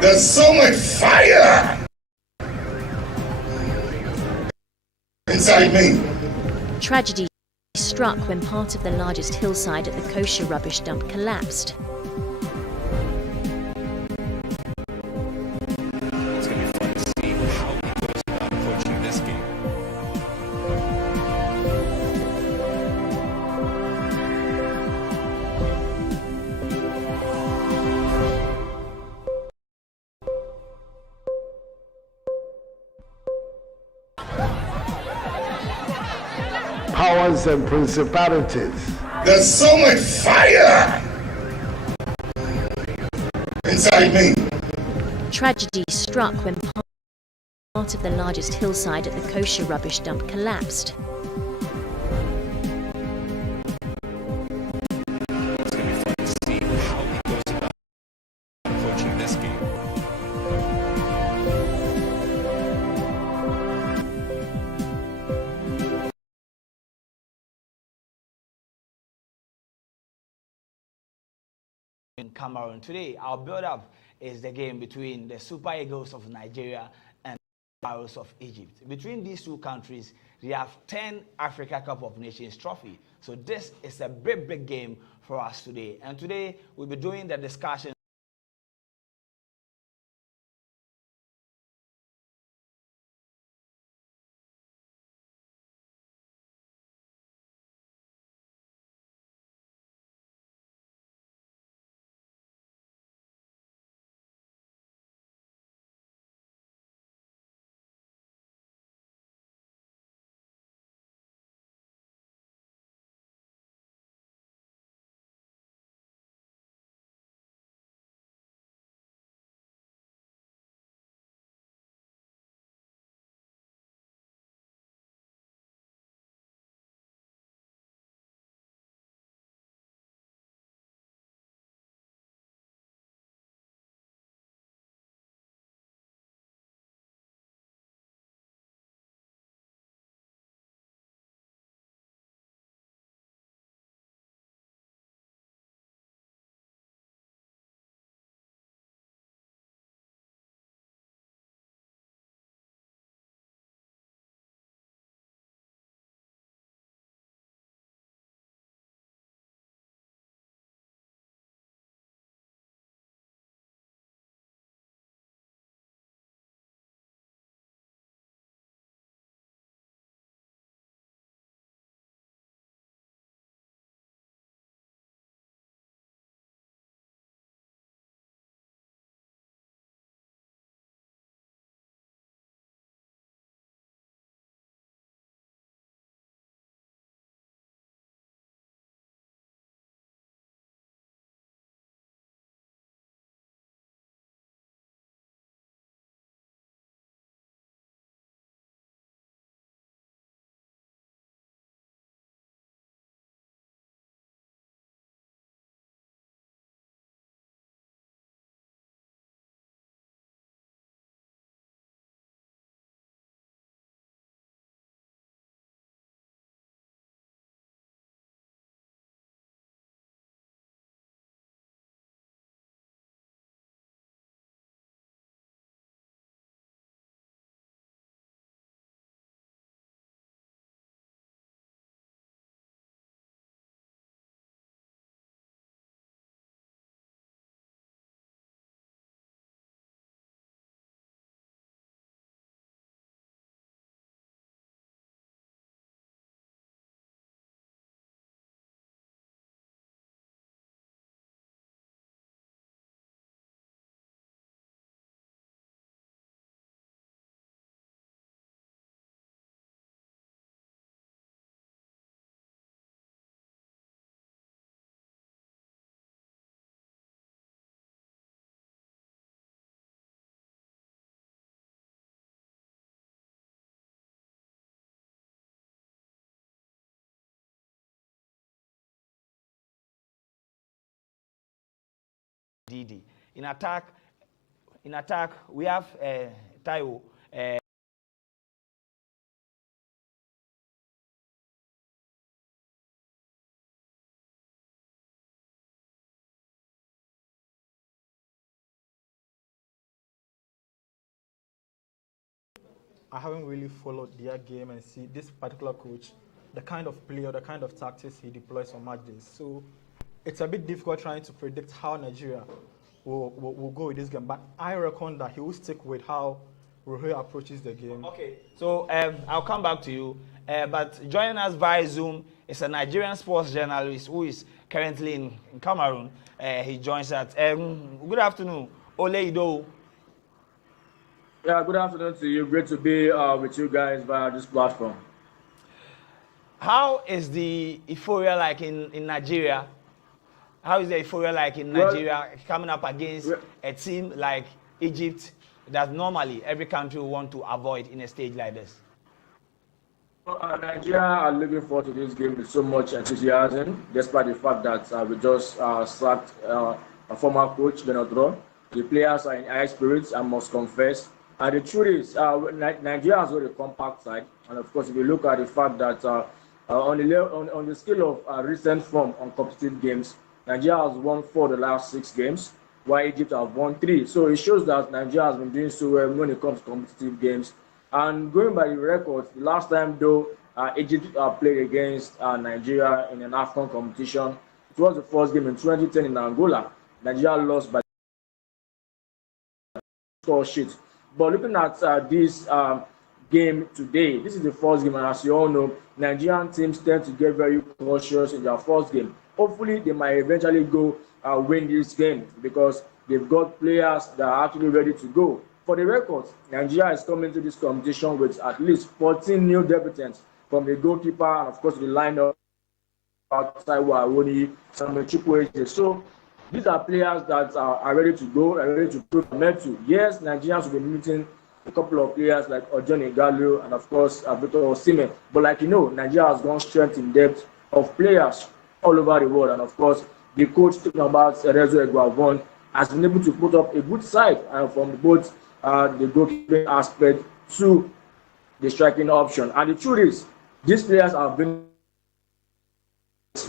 There's so much fire inside me. Tragedy struck when part of the largest hillside at the kosher rubbish dump collapsed. It's going to be fun to see how he goes about approaching this game. Powers and principalities. There's so much fire inside me. Tragedy struck when part of the largest hillside at the kosher rubbish dump collapsed. It's going to be fun to see how he goes about approaching this game. In Cameroon today, our build-up is the game between the Super Eagles of Nigeria and the Pharaohs of Egypt. Between these two countries, they have 10 Africa Cup of Nations trophy. So this is a big game for us today. And today we'll be doing the discussion. Didi. In attack, we have Taiwo. I haven't really followed their game and see this particular coach, the kind of play or the kind of tactics he deploys on match days. So it's a bit difficult trying to predict how Nigeria will go with this game. But I reckon that he will stick with how Rohe approaches the game. Okay, so I'll come back to you. But joining us via Zoom is a Nigerian sports journalist who is currently in Cameroon. He joins us. Good afternoon, Ole Ido. Yeah, good afternoon to you. Great to be with you guys via this platform. How is the euphoria like in Nigeria? How is the euphoria like in Nigeria coming up against a team like Egypt that normally every country will want to avoid in a stage like this? Well, Nigeria are looking forward to this game with so much enthusiasm, despite the fact that we just sacked a former coach, Benodro. The players are in high spirits, I must confess. And the truth is, Nigeria has got a compact side. And of course, if you look at the fact that on the scale of recent form on competitive games, Nigeria has won 4 of the last 6 games, while Egypt have won 3. So it shows that Nigeria has been doing so well when it comes to competitive games. And going by the records, the last time though Egypt played against Nigeria in an Afcon competition, it was the first game in 2010 in Angola. Nigeria lost by score sheet. But looking at this game today, this is the first game, and as you all know, Nigerian teams tend to get very cautious in their first game. Hopefully, they might eventually go win this game because they've got players that are actually ready to go. For the records, Nigeria is coming to this competition with at least 14 new debutants from the goalkeeper and, of course, the lineup outside Awoni, Samuel Chukwueze. So these are players that are ready to go, are ready to prove meant to. Yes, Nigerians will be meeting a couple of players like Ojoni Gallo and, of course, Victor Osimhen. But like you know, Nigeria has gone strength in depth of players all over the world. And, of course, the coach talking about Erezo Eguavon has been able to put up a good side from both the goalkeeping aspect to the striking option. And the truth is, these players have been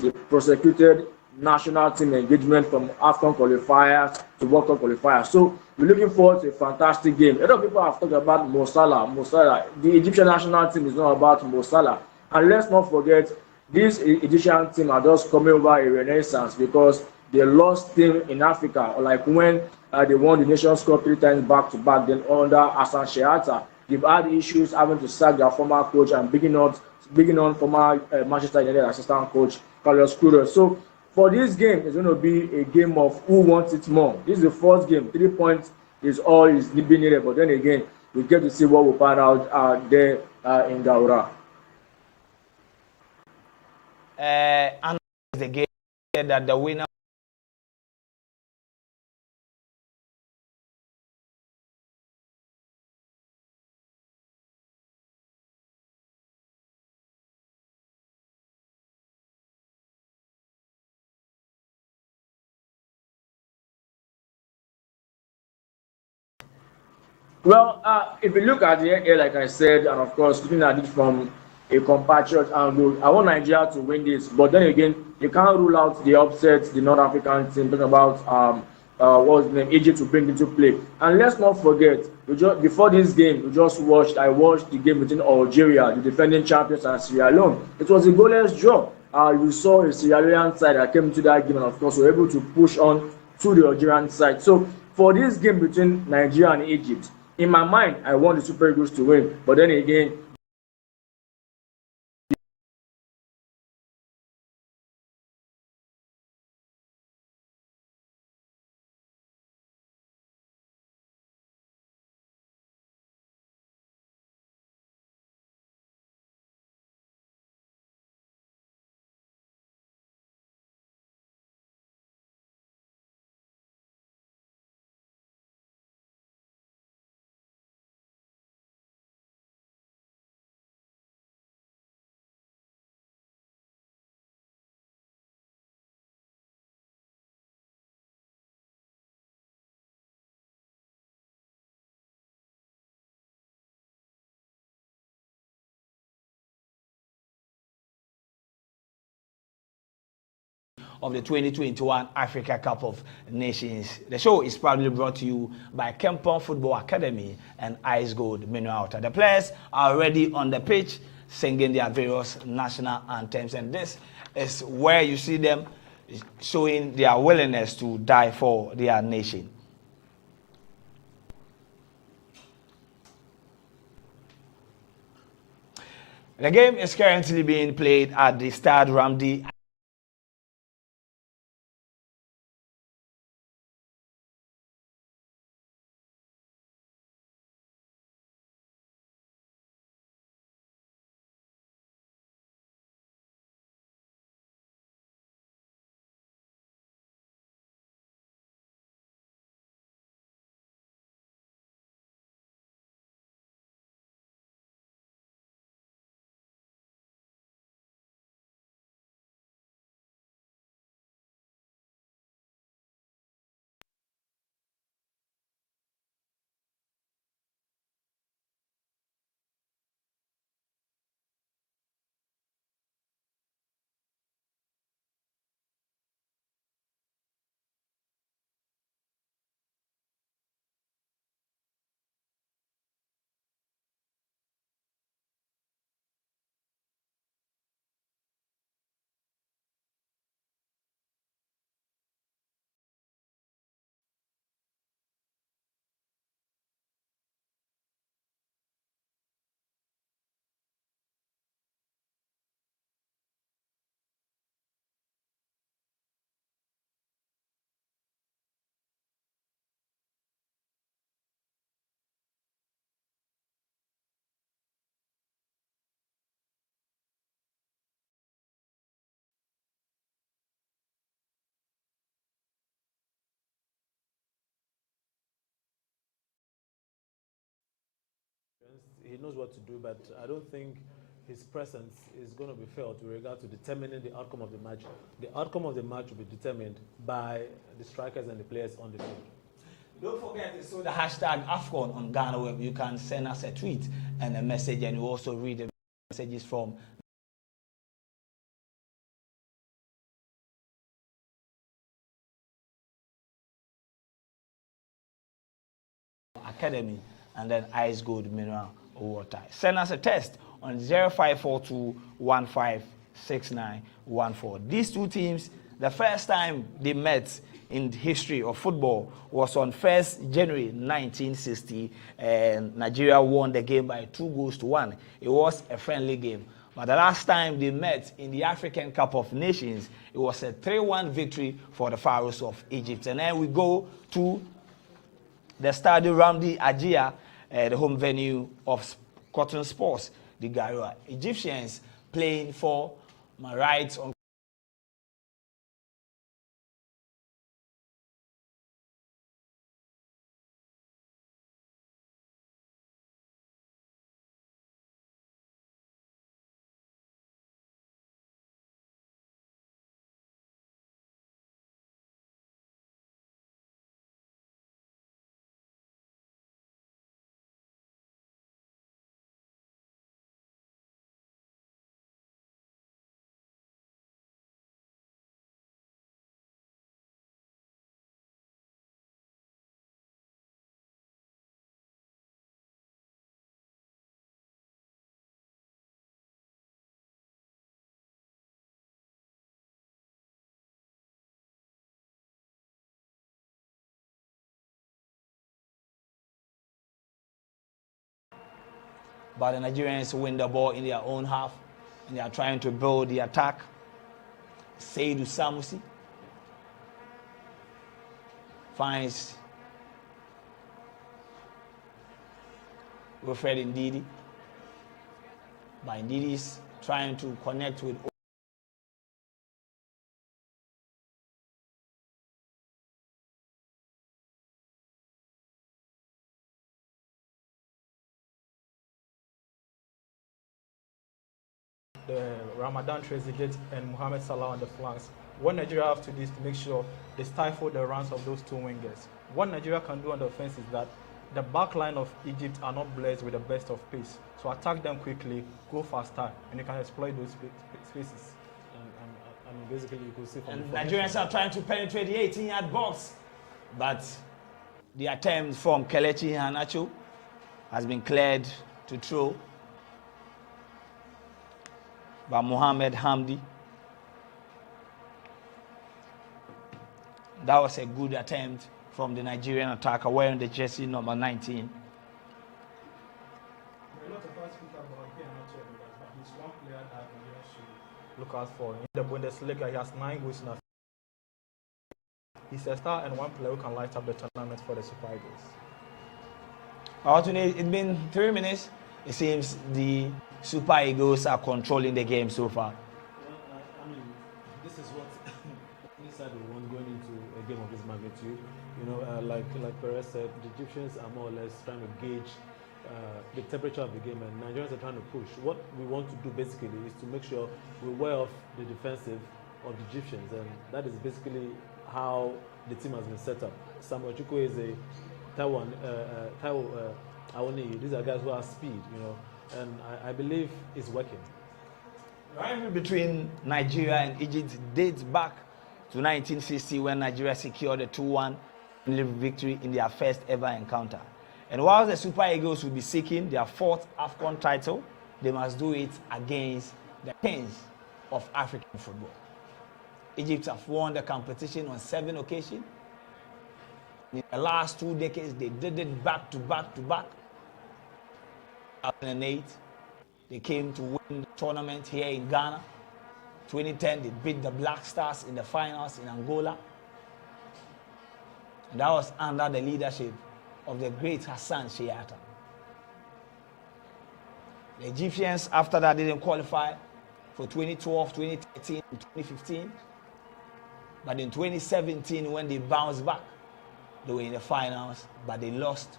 the prosecuted national team engagement from Afcon qualifiers to World Cup qualifiers. So we're looking forward to a fantastic game. A lot of people have talked about Mo Salah. Mo Salah. The Egyptian national team is not about Mo Salah. And let's not forget, this Egyptian team are just coming over a renaissance because they lost team in Africa, like when they won the Nations Cup 3 times back to back. Then under Hassan Shehatta, they've had issues having to sack their former coach and bringing on former Manchester United assistant coach Carlos Queiroz. So for this game, it's going to be a game of who wants it more. This is the first game. 3 points is all is being needed. But then again, we get to see what we find out there in Gaura. And the game that the winner Well, if you look at the end, like I said, and of course, looking at it from a compatriot angle, I want Nigeria to win this. But then again, you can't rule out the upsets the North African team, talking about what's the name, Egypt to bring into play. And let's not forget, before this game, I watched the game between Algeria, the defending champions, and Sierra Leone. It was a goalless draw. You saw a Sierra Leone side that came into that game, and of course, were able to push on to the Algerian side. So for this game between Nigeria and Egypt, in my mind, I want the Super Eagles to win. But then again, of the 2021 Africa Cup of Nations. The show is proudly brought to you by Kempon Football Academy and Ice Gold Mineral Water. The players are already on the pitch singing their various national anthems, and this is where you see them showing their willingness to die for their nation. The game is currently being played at the Stade Ramdi. He knows what to do, but I don't think his presence is going to be felt with regard to determining the outcome of the match. The outcome of the match will be determined by the strikers and the players on the field. Don't forget to so the hashtag Afcon on GhanaWeb. You can send us a tweet and a message, and you also read the messages from Academy and then Ice Gold Mineral Water. Send us a text on 0542156914. These two teams, the first time they met in the history of football was on 1st January 1960, and Nigeria won the game by 2-1. It was a friendly game. But the last time they met in the African Cup of Nations, it was a 3-1 victory for the Pharaohs of Egypt. And then we go to the Stade Ramdi Ajia, the home venue of Cotton Sports, the Garua. Egyptians playing for my rights on but the Nigerians win the ball in their own half, and they are trying to build the attack. Seydou Samusi finds Wilfred Ndidi, but Ndidi's trying to connect with the Ramadan Trezeguet and Mohamed Salah on the flanks. What Nigeria have to do is to make sure they stifle the runs of those two wingers. What Nigeria can do on the offense is that the back line of Egypt are not blessed with the best of pace. So attack them quickly, go faster, and you can exploit those spaces. I mean, basically you could see from And the Nigerians are trying to penetrate the 18-yard box, but the attempt from Kelechi Iheanacho has been cleared to throw by Mohamed Hamdi. That was a good attempt from the Nigerian attacker wearing the jersey number 19. Look out for in the Bundesliga. He has 9 goals in a. He's a star and one player who can light up the tournament for the Super Eagles. Alternate, it's been 3 minutes. It seems the Super Eagles are controlling the game so far. I mean, this is what inside we want going into a game of this magnitude. You know, like Perez said, the Egyptians are more or less trying to gauge the temperature of the game, and Nigerians are trying to push. What we want to do basically is to make sure we wear off the defensive of the Egyptians, and that is basically how the team has been set up. Samuel Chukwu is a Taiwo Awoniyi. These are guys who have speed, you know, and I believe it's working. The rivalry between Nigeria and Egypt dates back to 1960 when Nigeria secured a 2-1 victory in their first ever encounter. And while the Super Eagles will be seeking their 4th Afcon title, they must do it against the kings of African football. Egypt have won the competition on 7 occasions. In the last 2 decades, they did it back to back to back. 2008, they came to win the tournament here in Ghana. 2010, they beat the Black Stars in the finals in Angola. And that was under the leadership of the great Hassan Sheyata. The Egyptians, after that, didn't qualify for 2012, 2013, and 2015. But in 2017, when they bounced back, they were in the finals, but they lost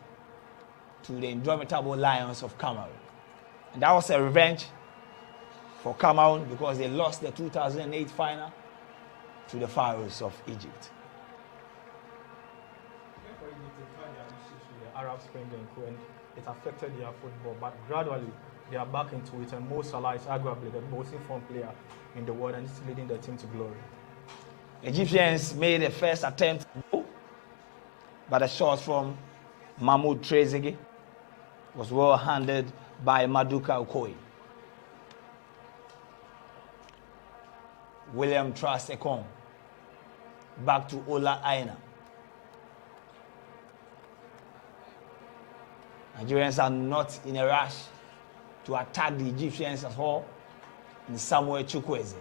to the indomitable Lions of Cameroon. And that was a revenge for Cameroon because they lost the 2008 final to the Pharaohs of Egypt. Arab Spring and it affected their football, but gradually they are back into it, and Mo Salah is arguably the most informed player in the world and is leading the team to glory. Egyptians made a first attempt, but a shot from Mahmoud Trezeguet was well handled by Maduka Okoye. William Trust Ekong back to Ola Aina. Nigerians are not in a rush to attack the Egyptians at all in Samuel Chukwueze.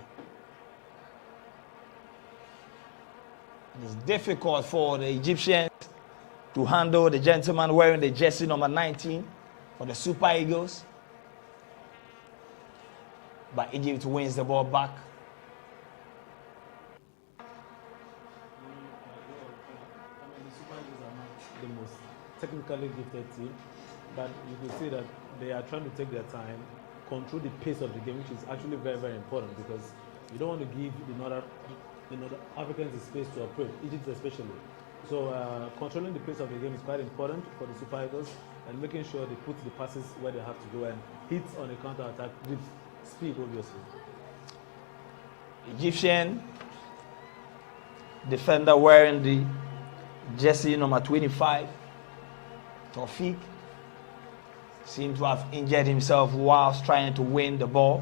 It is difficult for the Egyptians to handle the gentleman wearing the jersey number 19 for the Super Eagles. But Egypt wins the ball back. The Super Eagles are not the most technically gifted team, but you can see that they are trying to take their time, control the pace of the game, which is actually very, very important because you don't want to give the North Africans the space to operate, Egypt especially. So controlling the pace of the game is quite important for the Super Eagles and making sure they put the passes where they have to go and hit on a counter-attack with speed, obviously. Egyptian defender wearing the jersey number 25, Taufik, seemed to have injured himself whilst trying to win the ball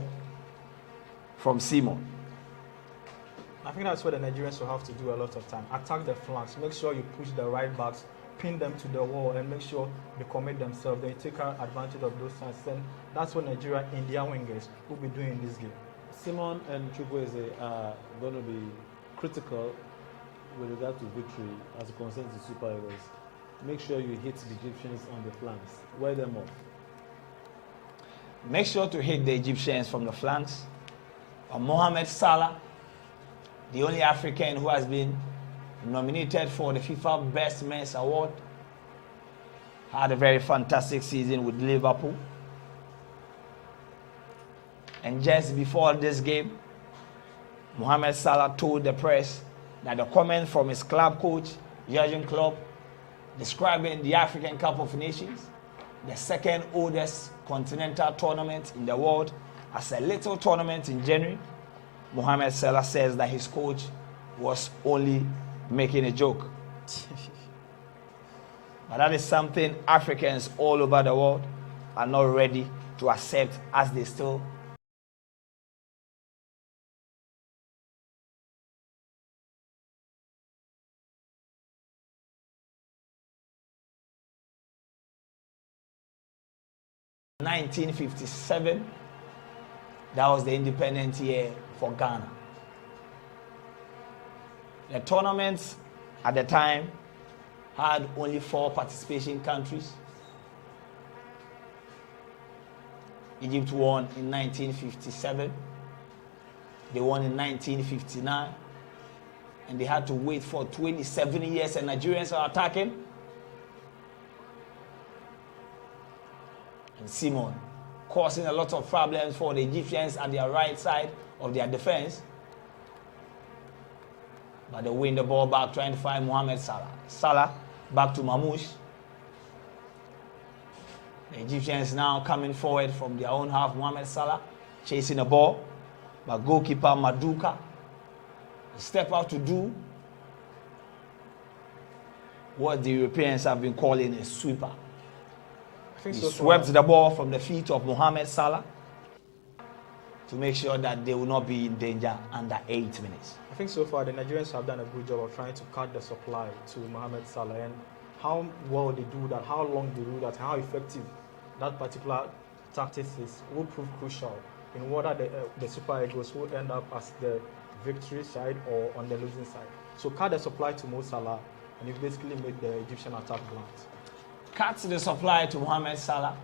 from Simon. I think that's what the Nigerians will have to do a lot of time. Attack the flanks, make sure you push the right backs, pin them to the wall, and make sure they commit themselves. They take advantage of those chances. And that's what Nigeria in their wingers will be doing in this game. Simon and Chukwueze are going to be critical with regard to victory as it concerns the Super Eagles. Make sure you hit the Egyptians on the flanks. Wear them off. Make sure to hit the Egyptians from the flanks. Mohamed Salah, the only African who has been nominated for the FIFA Best Men's Award, had a very fantastic season with Liverpool. And just before this game, Mohamed Salah told the press that the comment from his club coach, Jurgen Klopp, describing the African Cup of Nations, the second oldest continental tournament in the world, as a little tournament in January, Mohamed Salah says that his coach was only making a joke. But that is something Africans all over the world are not ready to accept, as they still in 1957, that was the independent year for Ghana. The tournaments at the time had only 4 participation countries. Egypt won in 1957. They won in 1959. And they had to wait for 27 years, and Nigerians are attacking. And Simon causing a lot of problems for the Egyptians at their right side of their defense. But they win the ball back, trying to find Mohamed Salah. Salah back to Mamouche. The Egyptians now coming forward from their own half. Mohamed Salah chasing the ball. But goalkeeper Maduka step out to do what the Europeans have been calling a sweeper. He swept the ball from the feet of Mohamed Salah to make sure that they will not be in danger under 8 minutes. I think so far the Nigerians have done a good job of trying to cut the supply to Mohamed Salah, and how well they do that, how long they do that, how effective that particular tactics is will prove crucial in whether the Super Eagles will end up as the victory side or on the losing side. So cut the supply to Mo Salah, and you've basically made the Egyptian attack blunt. Cut the supply to Mohamed Salah,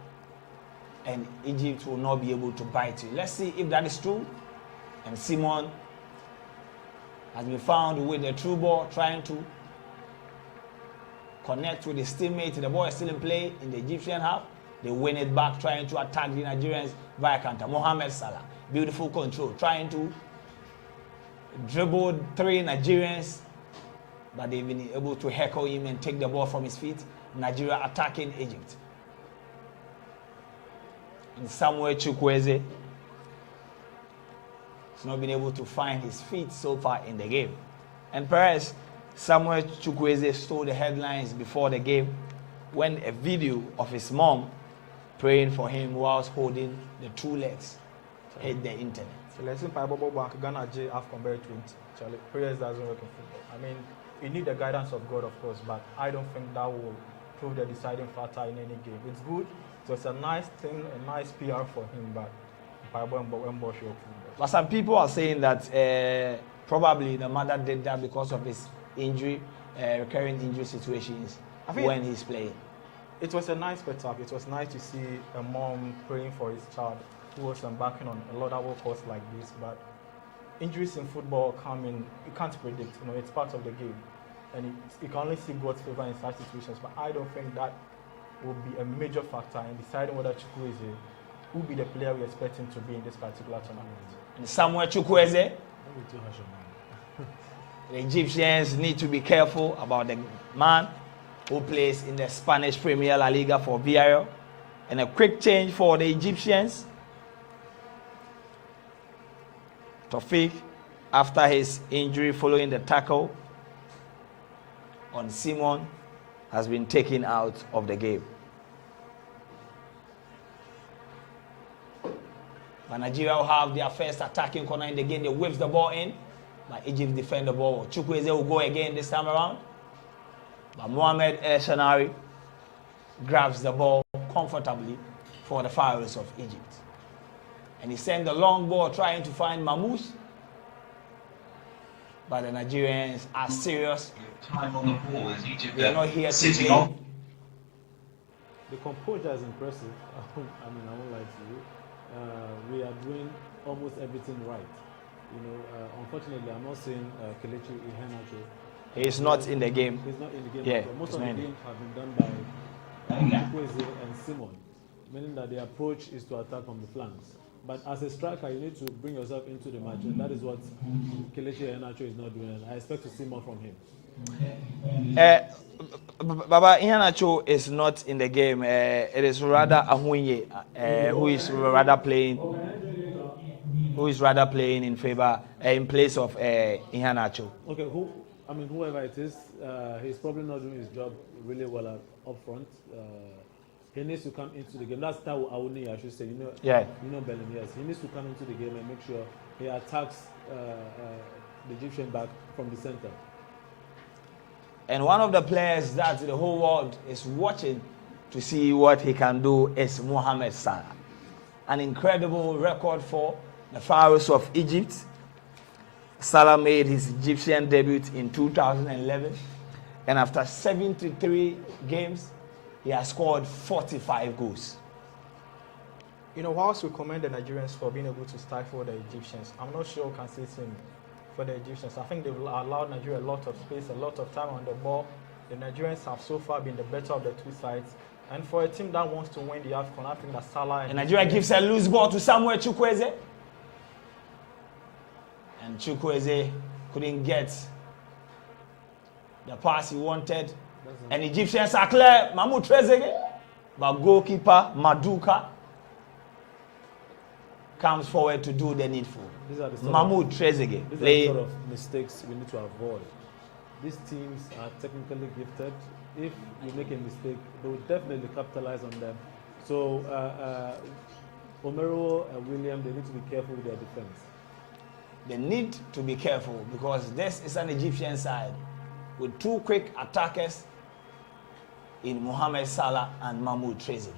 and Egypt will not be able to bite you. Let's see if that is true. And Simon has been found with the true ball, trying to connect with his teammate. The ball is still in play in the Egyptian half. They win it back, trying to attack the Nigerians via counter. Mohamed Salah, beautiful control, trying to dribble 3 Nigerians, but they've been able to heckle him and take the ball from his feet. Nigeria attacking Egypt. And Samuel Chukwueze has not been able to find his feet so far in the game. And perhaps Samuel Chukwueze stole the headlines before the game when a video of his mom praying for him whilst holding the 2 legs hit the internet. So let's say Ghana J Afcon 20. Charlie, prayers doesn't work in football. I mean, you need the guidance of God, of course, but I don't think that will prove the deciding factor in any game. It's good. It was a nice thing, a nice PR for him, but some people are saying that probably the mother did that because of his injury, recurring injury situations when he's playing. It was a nice setup. It was nice to see a mom praying for his child who was embarking on a laudable cause like this. But injuries in football come in, you can't predict. You know, it's part of the game, and you can only see God's favor in such situations. But I don't think that will be a major factor in deciding whether Chukwueze will be the player we expect him to be in this particular tournament. And Samuel Chukwueze, the Egyptians need to be careful about the man who plays in the Spanish Premier La Liga for Villarreal. And a quick change for the Egyptians. Tofik, after his injury following the tackle on Simon, has been taken out of the game. But Nigeria will have their first attacking corner in the game. They whips the ball in, but Egypt defend the ball. Chukwueze will go again this time around. But Mohamed El Shanari grabs the ball comfortably for the Pharaohs of Egypt. And he sent the long ball trying to find Mamouche. But the Nigerians are serious. Time on the ball as Egypt They're not here to play. The composure is impressive. I won't lie to you. We are doing almost everything right. You know, unfortunately, I'm not saying Kelechi Iheanacho. He's not in the game. He's not in the game. Yeah, most of the games have been done by Chukwueze and Simon, meaning that the approach is to attack from the flanks. But as a striker, you need to bring yourself into the match, and that is what Kelechi Iheanacho is not doing. And I expect to see more from him. Baba Iheanacho is not in the game. It is rather Ahunye who is rather playing who is rather playing in favor, in place of Iheanacho. Okay, whoever it is, he's probably not doing his job really well up front. He needs to come into the game. That's Tao Auni, I should say. Yeah. Belem, yes. He needs to come into the game and make sure he attacks the Egyptian back from the center. And one of the players that the whole world is watching to see what he can do is Mohamed Salah. An incredible record for the Pharaohs of Egypt. Salah made his Egyptian debut in 2011, and after 73 games, he has scored 45 goals. Whilst we commend the Nigerians for being able to stifle the Egyptians, I'm not sure we can say same for the Egyptians. I think they've allowed Nigeria a lot of space, a lot of time on the ball. The Nigerians have so far been the better of the two sides. And for a team that wants to win the Afcon, I think that Salah and Nigeria gives a loose ball to Samuel Chukwueze. And Chukwueze couldn't get the pass he wanted. And Egyptians are clear. Mahmoud Trezeguet, but goalkeeper Maduka comes forward to do the needful. Mahmoud Trezeguet. These are the sort of mistakes we need to avoid. These teams are technically gifted. If you make a mistake, they will definitely capitalize on them. So Omero and William, they need to be careful with their defense. They need to be careful because this is an Egyptian side with two quick attackers in Mohamed Salah and Mahmoud Trezeguet.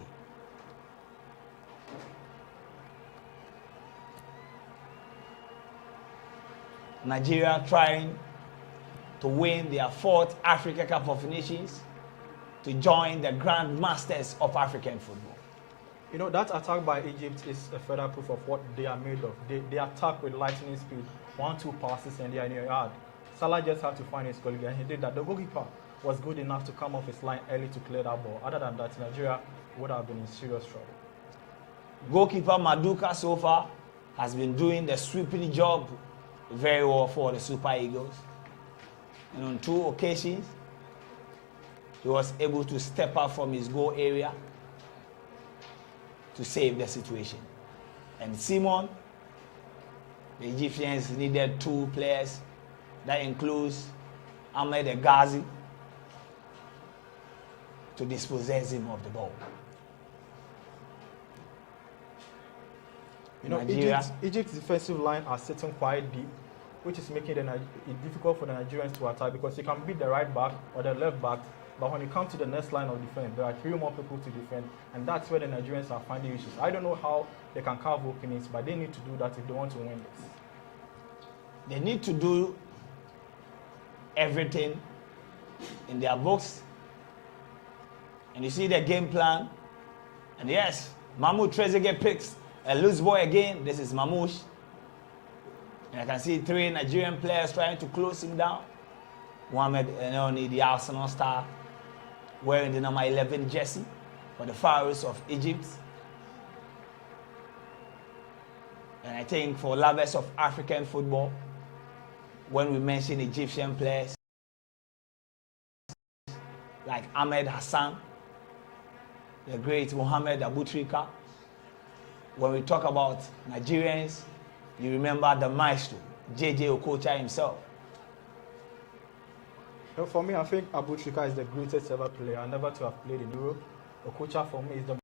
Nigeria trying to win their 4th Africa Cup of Nations to join the Grand Masters of African football. That attack by Egypt is a further proof of what they are made of. They attack with lightning speed, 1-2 passes, and they are in your yard. Salah just had to find his colleague, and he did that. The goalkeeper was good enough to come off his line early to clear that ball. Other than that, Nigeria would have been in serious trouble. Goalkeeper Maduka so far has been doing the sweeping job very well for the Super Eagles. And on 2 occasions, he was able to step up from his goal area to save the situation. And Simon, the Egyptians needed 2 players. That includes Ahmed Ghazi to dispossess him of the ball. Egypt's defensive line are sitting quite deep, which is making it difficult for the Nigerians to attack because you can beat the right back or the left back, but when you come to the next line of defense, there are 3 more people to defend, and that's where the Nigerians are finding issues. I don't know how they can carve openings, but they need to do that if they want to win this. They need to do everything in their books, and you see the game plan. And yes, Mahmoud Trezeguet picks a loose ball again. This is Mamouche. And I can see 3 Nigerian players trying to close him down. Mohamed Enoni, the Arsenal star, wearing the number 11 jersey for the Pharaohs of Egypt. And I think for lovers of African football, when we mention Egyptian players like Ahmed Hassan, the great Mohamed Abutrika, when we talk about Nigerians, you remember the maestro, JJ Okocha himself. For me, I think Abutrika is the greatest ever player, never to have played in Europe. Okocha, for me, is the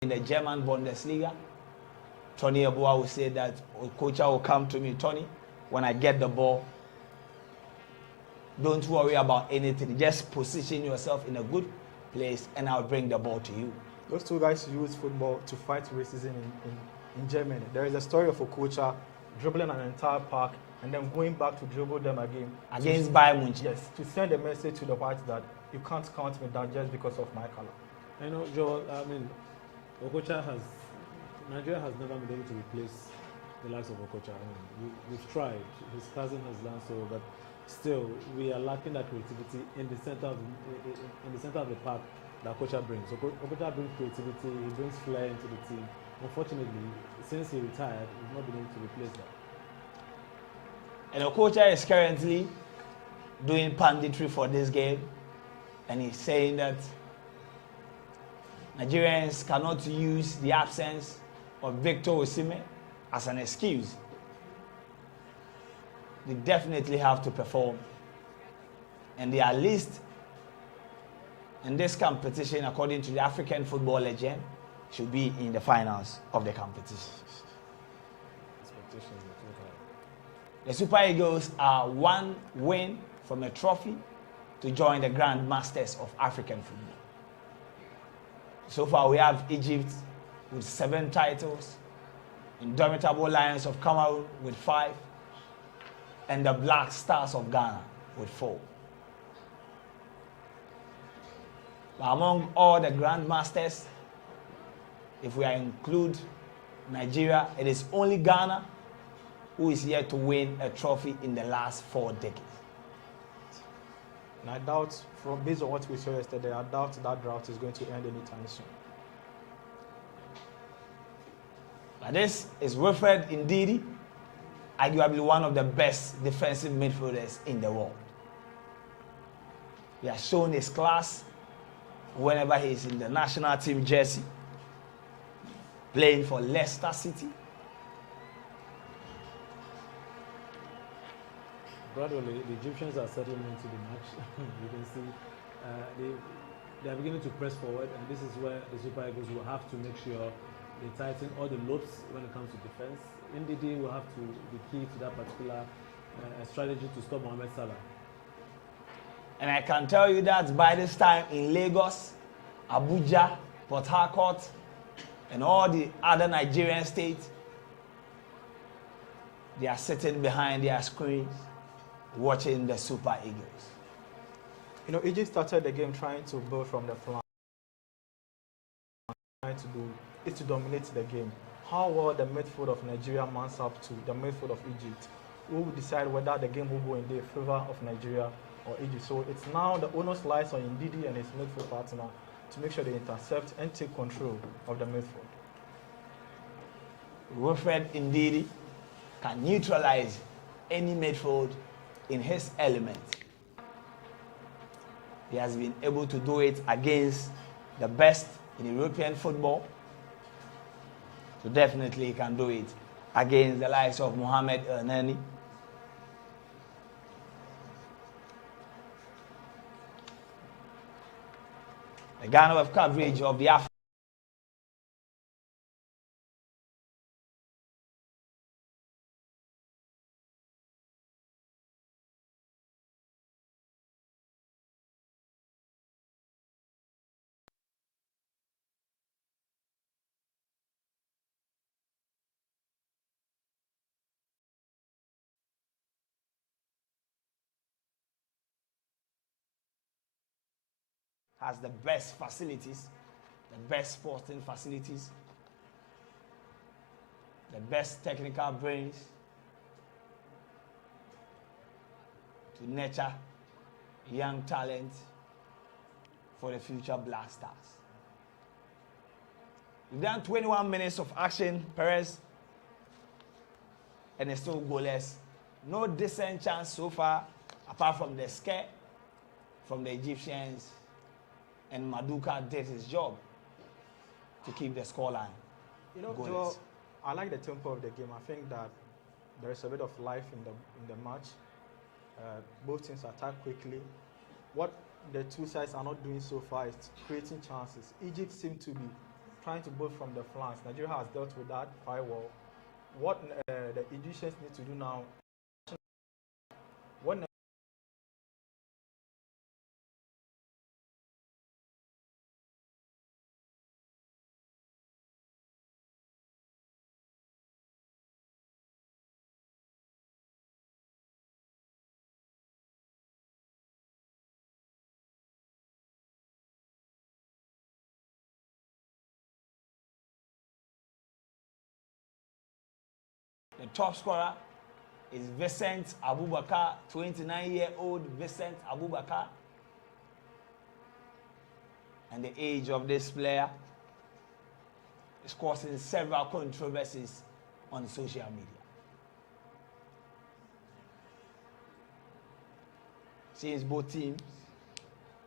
in the German Bundesliga. Tony Abua will say that Okocha will come to me, Tony, when I get the ball, don't worry about anything. Just position yourself in a good place and I'll bring the ball to you. Those 2 guys use football to fight racism in Germany. There is a story of Okocha dribbling an entire park and then going back to dribble them again. Against Bayern Munich. Yes, to send a message to the whites that you can't count me down just because of my color. Joel, Nigeria has never been able to replace the likes of Okocha. We've tried. His cousin has done so, but still, we are lacking that creativity in the center of the park that Okocha brings. Okocha brings creativity. He brings flair into the team. unfortunately, since he retired, he's not been able to replace that. And Okocha is currently doing punditry for this game, and he's saying that Nigerians cannot use the absence of Victor Osimhen as an excuse. They definitely have to perform, and they are least in this competition, according to the African football legend, should be in the finals of the competition. Expectations are too high. The Super Eagles are one win from a trophy to join the Grand Masters of African football. So far, we have Egypt with 7 titles, Indomitable Lions of Cameroon with 5, and the Black Stars of Ghana with 4. But among all the Grand Masters, if we include Nigeria, it is only Ghana who is yet to win a trophy in the last 4 decades. And I doubt, based on what we saw yesterday, I doubt that drought is going to end anytime soon. But this is Wilfred Ndidi, arguably one of the best defensive midfielders in the world. He has shown his class whenever he is in the national team jersey, playing for Leicester City. Gradually, the Egyptians are settling into the match. You can see they are beginning to press forward, and this is where the Super Eagles will have to make sure they tighten all the loops when it comes to defense. NDD will have to be key to that particular strategy to stop Mohamed Salah. And I can tell you that by this time in Lagos, Abuja, Port Harcourt, and all the other Nigerian states, they are sitting behind their screens watching the Super Eagles. You know, Egypt started the game trying to build from the flank, trying to do is to dominate the game. How well the midfield of Nigeria mounts up to the midfield of Egypt, who will decide whether the game will go in the favor of Nigeria or Egypt. So it's now the onus lies on Ndidi and his midfield partner to make sure they intercept and take control of the midfield. Wilfred Ndidi can neutralize any midfield in his element. He has been able to do it against the best in European football. So definitely he can do it against the likes of Mohamed Elneny. The GhanaWeb coverage of the Afcon has the best facilities, the best sporting facilities, the best technical brains to nurture young talent for the future Black Stars. We've done 21 minutes of action, Perez, and it's still goalless. No decent chance so far, apart from the scare from the Egyptians, and Maduka did his job to keep the scoreline. You know, Joe, I like the tempo of the game. I think that there is a bit of life in the match. Both teams attack quickly. What the two sides are not doing so far is creating chances. Egypt seems to be trying to build from the flanks. Nigeria has dealt with that quite well. What the Egyptians need to do now, what the top scorer is Vincent Abubakar, 29-year-old Vincent Abubakar. And the age of this player is causing several controversies on social media. Since both teams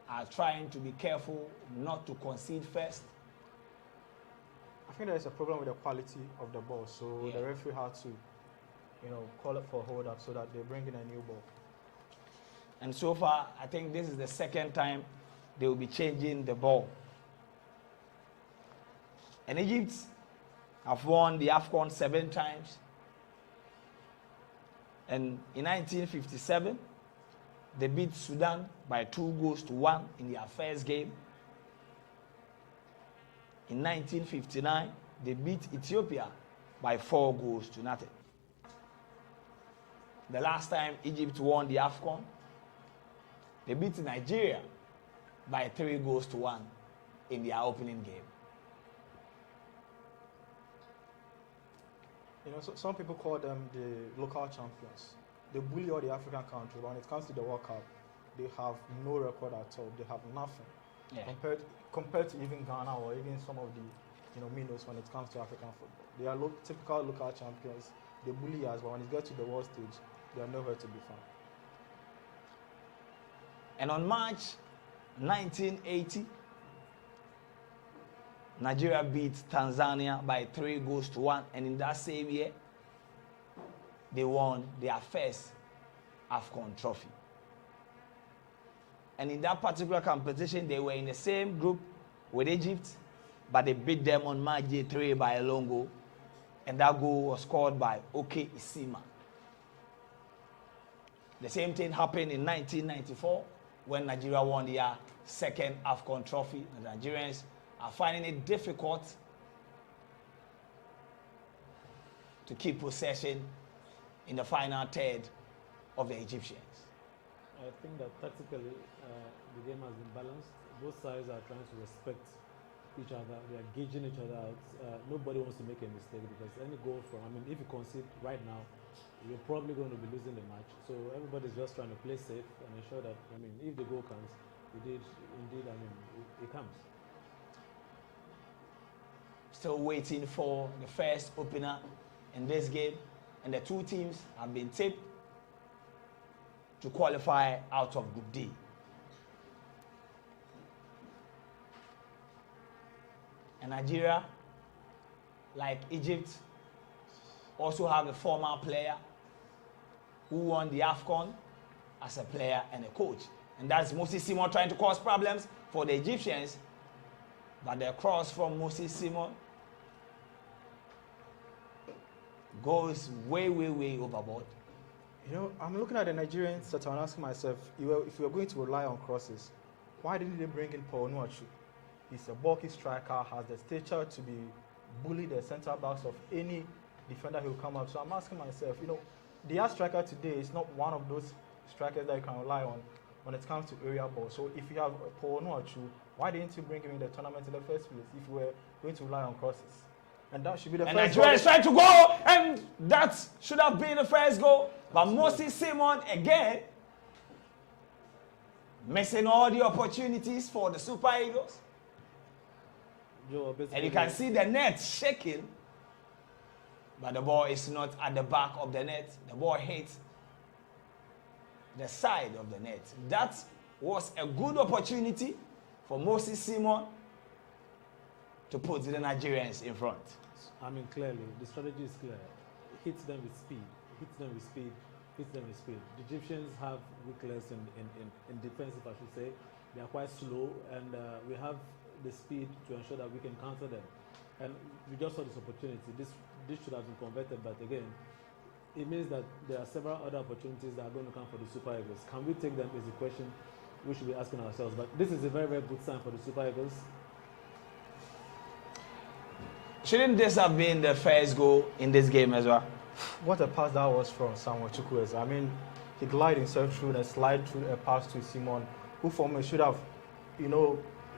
are trying to be careful not to concede first. I think there is a problem with the quality of the ball, so the referee had to, call it for a hold up so that they bring in a new ball. And so far, I think this is the second time they will be changing the ball. And Egypt have won the Afcon 7 times. And in 1957, they beat Sudan by 2-1 in their first game. In 1959, they beat Ethiopia by 4-0. The last time Egypt won the Afcon, they beat Nigeria by 3-1 in their opening game. So some people call them the local champions. They bully all the African countries, but when it comes to the World Cup, they have no record at all. They have nothing compared to even Ghana or even some of the minnows when it comes to African football. They are typical local champions. They bully us, but when it gets to the world stage, they are nowhere to be found. And on March 1980, Nigeria beat Tanzania by 3-1, and in that same year, they won their first Afcon trophy. And in that particular competition, they were in the same group with Egypt, but they beat them on March 3 by a long goal, and that goal was scored by Oke Isima. The same thing happened in 1994 when Nigeria won their second Afcon trophy. The Nigerians are finding it difficult to keep possession in the final third of the Egyptians. I think that tactically the game has been balanced. Both sides are trying to respect each other. They are gauging each other out. Nobody wants to make a mistake because any goal if you concede right now, you're probably going to be losing the match. So everybody's just trying to play safe and ensure that, if the goal comes, it comes. Still waiting for the first opener in this game, and the two teams have been tipped to qualify out of Group D. And Nigeria, like Egypt, also have a former player who won the Afcon as a player and a coach. And that's Moses Simon trying to cause problems for the Egyptians. But the cross from Moses Simon goes way, way, way overboard. I'm looking at the Nigerian set and asking myself, if we are going to rely on crosses, why didn't they bring in Paul Nuachu? He's a bulky striker, has the stature to be bully the centre backs of any defender who will come up. So I'm asking myself, the striker today is not one of those strikers that you can rely on when it comes to area ball. So if you have Paul Nuachu, why didn't you bring him in the tournament in the first place if we were going to rely on crosses? And that should be the first goal. And Nigeria is trying to go, and that should have been the first goal. But Moses Simon, again, missing all the opportunities for the Super Eagles. And you can see the net shaking, but the ball is not at the back of the net. The ball hits the side of the net. That was a good opportunity for Moses Simon to put the Nigerians in front. Clearly, the strategy is clear. Hits them with speed, hits them with speed, hits them with speed. The Egyptians have weakness in defense, if I should say. They are quite slow, and we have the speed to ensure that we can counter them. And we just saw this opportunity. This should have been converted, but again, it means that there are several other opportunities that are going to come for the Super Eagles. Can we take them is the question we should be asking ourselves. But this is a very, very good sign for the Super Eagles. Shouldn't this have been the first goal in this game as well? What a pass that was from Samuel Chukwueze. He glided himself through and slide through a pass to Simon, who for me should have,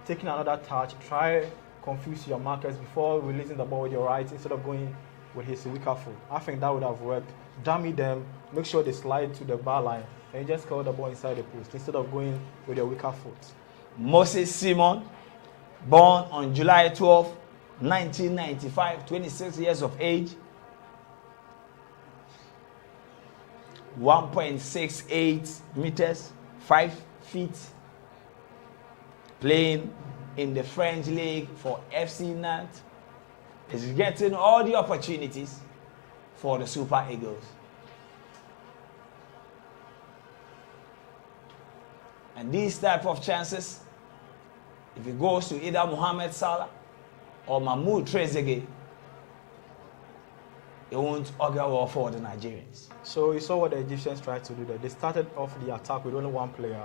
taken another touch, try confuse your markers before releasing the ball with your right instead of going with his weaker foot. I think that would have worked. Dummy them, make sure they slide to the bar line, and you just curl the ball inside the post instead of going with your weaker foot. Moses Simon, born on July 12, 1995, 26 years of age. 1.68 meters, 5 feet. Playing in the French league for FC Nantes. Is getting all the opportunities for the Super Eagles. And these type of chances, if it goes to either Mohamed Salah or Mahmoud Trezeguet, it won't augur well for the Nigerians. So you saw what the Egyptians tried to do there. They started off the attack with only one player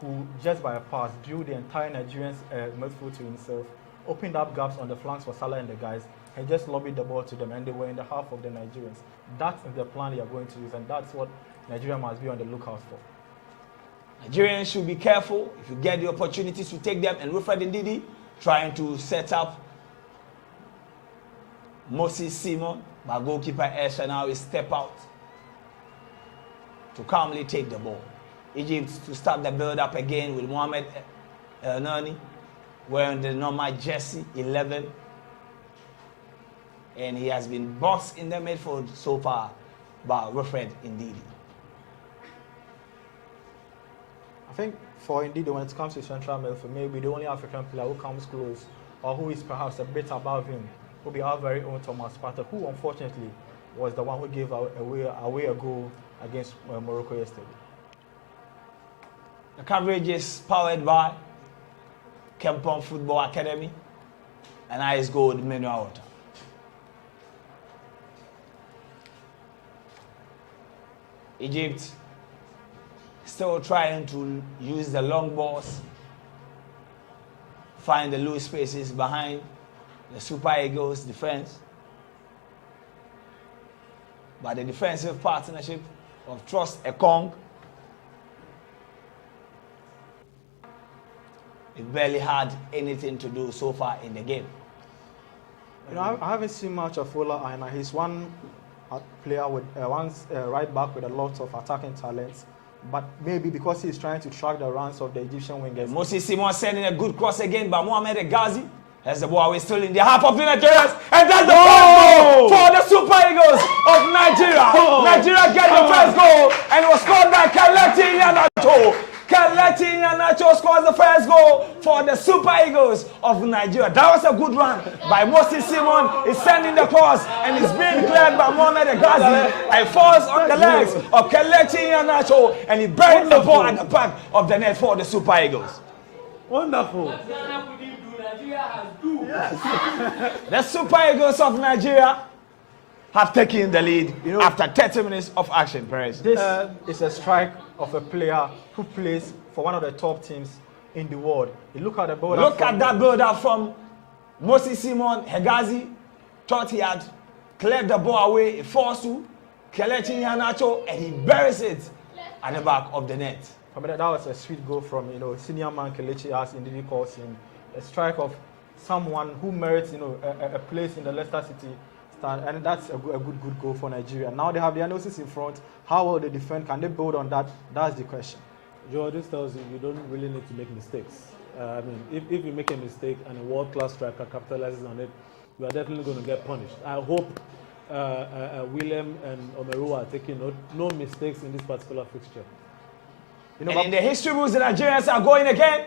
who, just by a pass, drew the entire Nigerian midfield to himself, opened up gaps on the flanks for Salah and the guys, and just lobbied the ball to them, and they were in the half of the Nigerians. That is the plan they are going to use, and that's what Nigeria must be on the lookout for. Nigerians should be careful if you get the opportunities to take them. And Wilfred Ndidi trying to set up Moses Simon, but goalkeeper Esha now will step out to calmly take the ball. Egypt to start the build-up again with Mohamed Nani wearing the normal jersey 11, and he has been boxed in the midfield so far by Wilfred Ndidi. I think for Ndidi, when it comes to central midfield, maybe the only African player who comes close or who is perhaps a bit above him will be our very own Thomas Partey, who unfortunately was the one who gave away a goal against Morocco yesterday. The coverage is powered by Kempon Football Academy and Ice Gold Mineral Water. Egypt still trying to use the long balls, find the loose spaces behind the Super Eagles defense. But the defensive partnership of Trust Ekong, it barely had anything to do so far in the game. You know, I haven't seen much of Ola Aina. He's one player with right back with a lot of attacking talents. But maybe because he's trying to track the runs of the Egyptian wingers. Moses Simon sending a good cross again by Mohamed Ghazi. As the ball is still in the half of the Nigerians. And that's the first goal for the Super Eagles of Nigeria. Nigeria get the first goal, and it was scored by Kelechi Iheanacho. Kelechi Iheanacho scores the first goal for the Super Eagles of Nigeria. That was a good run by Moses Simon. He's sending the cross, and it's being cleared by Mohamed Ghazi. And falls on the legs of Kelechi Iheanacho, and he buried the ball at the back of the net for the Super Eagles. Wonderful. Yes. The Super Eagles of Nigeria have taken the lead after 30 minutes of action, Perez. This is a strike of a player who plays for one of the top teams in the world. You look at the build-up. Look at that build-up from Moses Simon. Hegazi thought he had cleared the ball away. It falls to Kelechi Iheanacho, and he buries it at the back of the net. I mean, that was a sweet goal from senior man Kelechi, as Ndidi calls him. A strike of someone who merits a place in the Leicester City stand, and that's a good goal for Nigeria. Now they have the analysis in front. How will they defend? Can they build on that? That's the question. Joe, this tells you don't really need to make mistakes. I mean, if you make a mistake and a world-class striker capitalizes on it, you are definitely going to get punished. I hope William and Omeru are taking no mistakes in this particular fixture. And in the history books, the Nigerians are going again.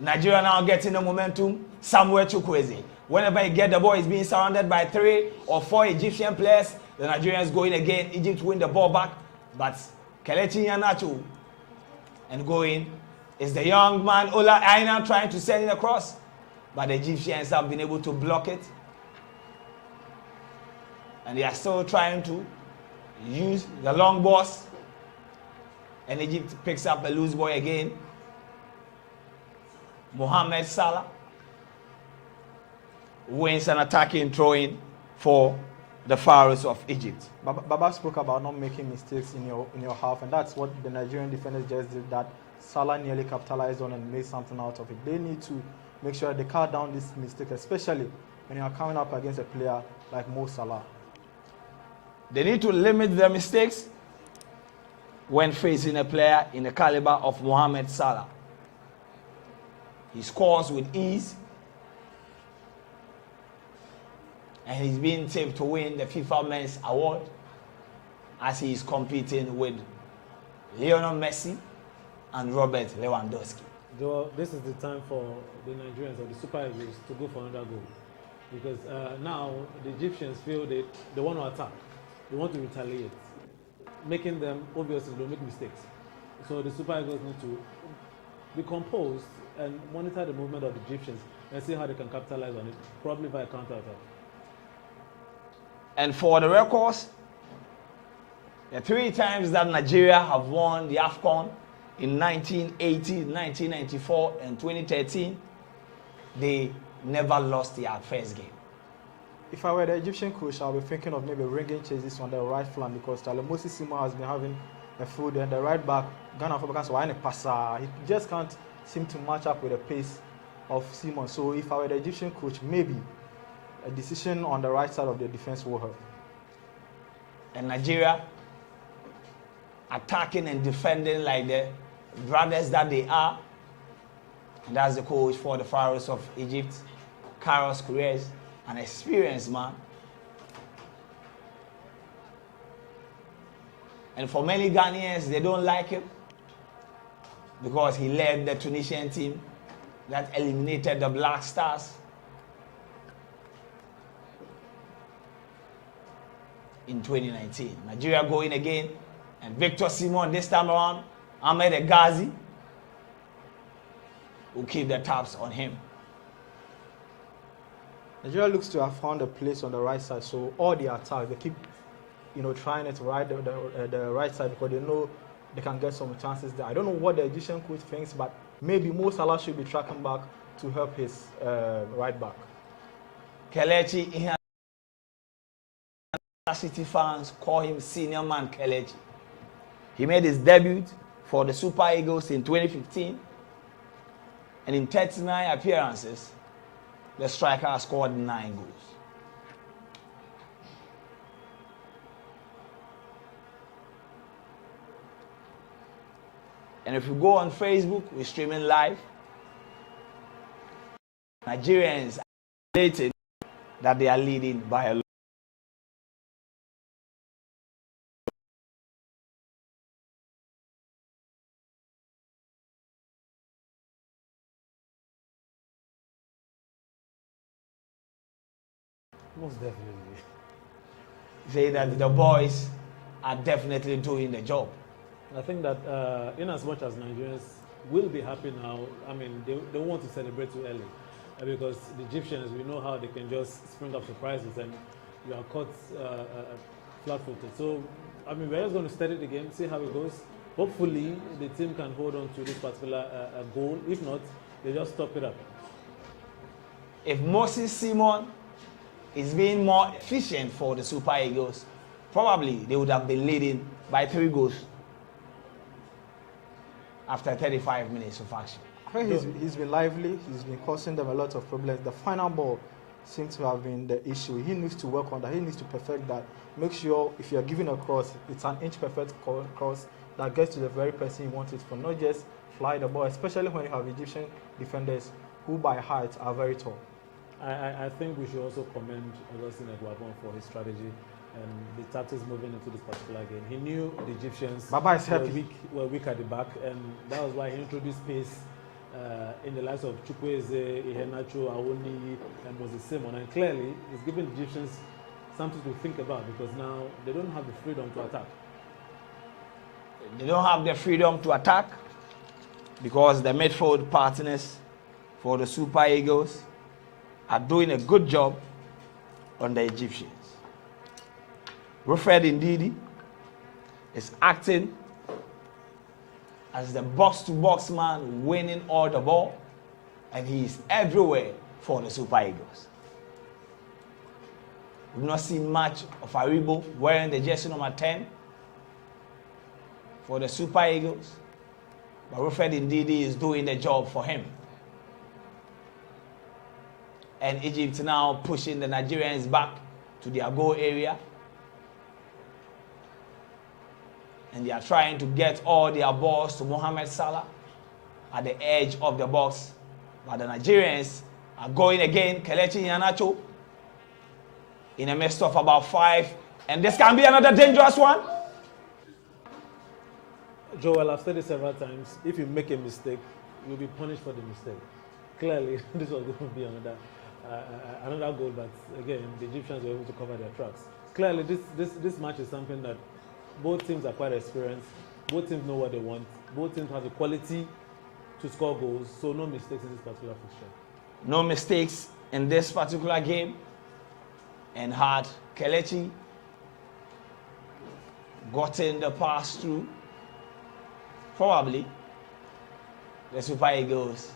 Nigeria now getting the momentum. Samuel Chukwueze. Whenever he get the ball, he's being surrounded by 3 or 4 Egyptian players. The Nigerians going again. Egypt win the ball back. But Kelechi Iheanacho and going is the young man Ola Aina trying to send it across. But the Egyptians have been able to block it. And they are still trying to use the long balls. And Egypt picks up a loose ball again. Mohamed Salah wins an attacking throw-in for the Pharaohs of Egypt. Baba spoke about not making mistakes in your half, and that's what the Nigerian defenders just did. That Salah nearly capitalized on and made something out of it. They need to make sure they cut down this mistake, especially when you are coming up against a player like Mo Salah. They need to limit their mistakes when facing a player in the caliber of Mohamed Salah. He scores with ease. and he's being tipped to win the FIFA Men's Award as he is competing with Lionel Messi and Robert Lewandowski. Joel, this is the time for the Nigerians or the Super Eagles to go for another goal. Because now the Egyptians feel they want to attack. They want to retaliate, making them obviously don't make mistakes. So the Super Eagles need to be composed and monitor the movement of the Egyptians and see how they can capitalize on it, probably by counter-attack. And for the records, the 3 times that Nigeria have won the Afcon in 1980, 1994, and 2013, they never lost their first game. If I were the Egyptian coach, I'll be thinking of maybe ringing chases on the right flank because Moses Simon has been having a food, and the right back, Ghana Africans, were in a passer. He just can't seem to match up with the pace of Simon. So if I were the Egyptian coach, maybe a decision on the right side of the defense will help. And Nigeria attacking and defending like the brothers that they are. And that's the coach for the Pharaohs of Egypt, Carlos Queiroz, an experienced man. And for many Ghanaians, they don't like him because he led the Tunisian team that eliminated the Black Stars in 2019. Nigeria going again, and Victor Simon this time around, Ahmed Ghazi will keep the tabs on him. Nigeria looks to have found a place on the right side, so all the attacks, they keep trying it right the right side because they know they can get some chances there. I don't know what the Egyptian coach thinks, but maybe Mo Salah should be tracking back to help his right back. Kelechi, City fans call him senior man Kelechi. He made his debut for the Super Eagles in 2015, and in 39 appearances, the striker has scored 9 goals. And if you go on Facebook, we're streaming live. Nigerians are stating that they are leading by a lot. Most definitely. Say that the boys are definitely doing the job. I think that in as much as Nigerians will be happy now, I mean, they don't want to celebrate too early because the Egyptians, we know how they can just spring up surprises and you are caught flat-footed. So, I mean, we're just going to study the game, see how it goes. Hopefully, the team can hold on to this particular goal. If not, they just stop it up. If Moses Simon is being more efficient for the Super Eagles, probably they would have been leading by 3 goals after 35 minutes of action. I think he's been lively. He's been causing them a lot of problems. The final ball seems to have been the issue. He needs to work on that. He needs to perfect that. Make sure if you're giving a cross, it's an inch perfect cross that gets to the very person you want it for, not just fly the ball, especially when you have Egyptian defenders who by height are very tall. I think we should also commend Augustine Eguavon for his strategy and the tactics moving into this particular game. He knew the Egyptians were weak at the back, and that was why he introduced pace in the likes of Chukwueze, Iheanacho, Awoni, and Moses Simon. And clearly, it's giving the Egyptians something to think about because now they don't have the freedom to attack. They don't have the freedom to attack because the midfield partners for the Super Eagles are doing a good job on the Egyptians. Wilfred Ndidi is acting as the box-to-box man, winning all the ball, and he is everywhere for the Super Eagles. We've not seen much of Aribo wearing the jersey number 10 for the Super Eagles, but Wilfred Ndidi is doing the job for him. And Egypt now pushing the Nigerians back to their goal area. And they are trying to get all their balls to Mohamed Salah at the edge of the box. But the Nigerians are going again. Kelechi Iheanacho in a midst of about 5. And this can be another dangerous one. Joel, I've said it several times. If you make a mistake, you'll be punished for the mistake. Clearly, this was going to be another goal, but again, the Egyptians were able to cover their tracks. Clearly, this match is something that both teams are quite experienced. Both teams know what they want. Both teams have the quality to score goals, so no mistakes in this particular fixture. No mistakes in this particular game. And had Kelechi gotten the pass through, probably the Super Eagles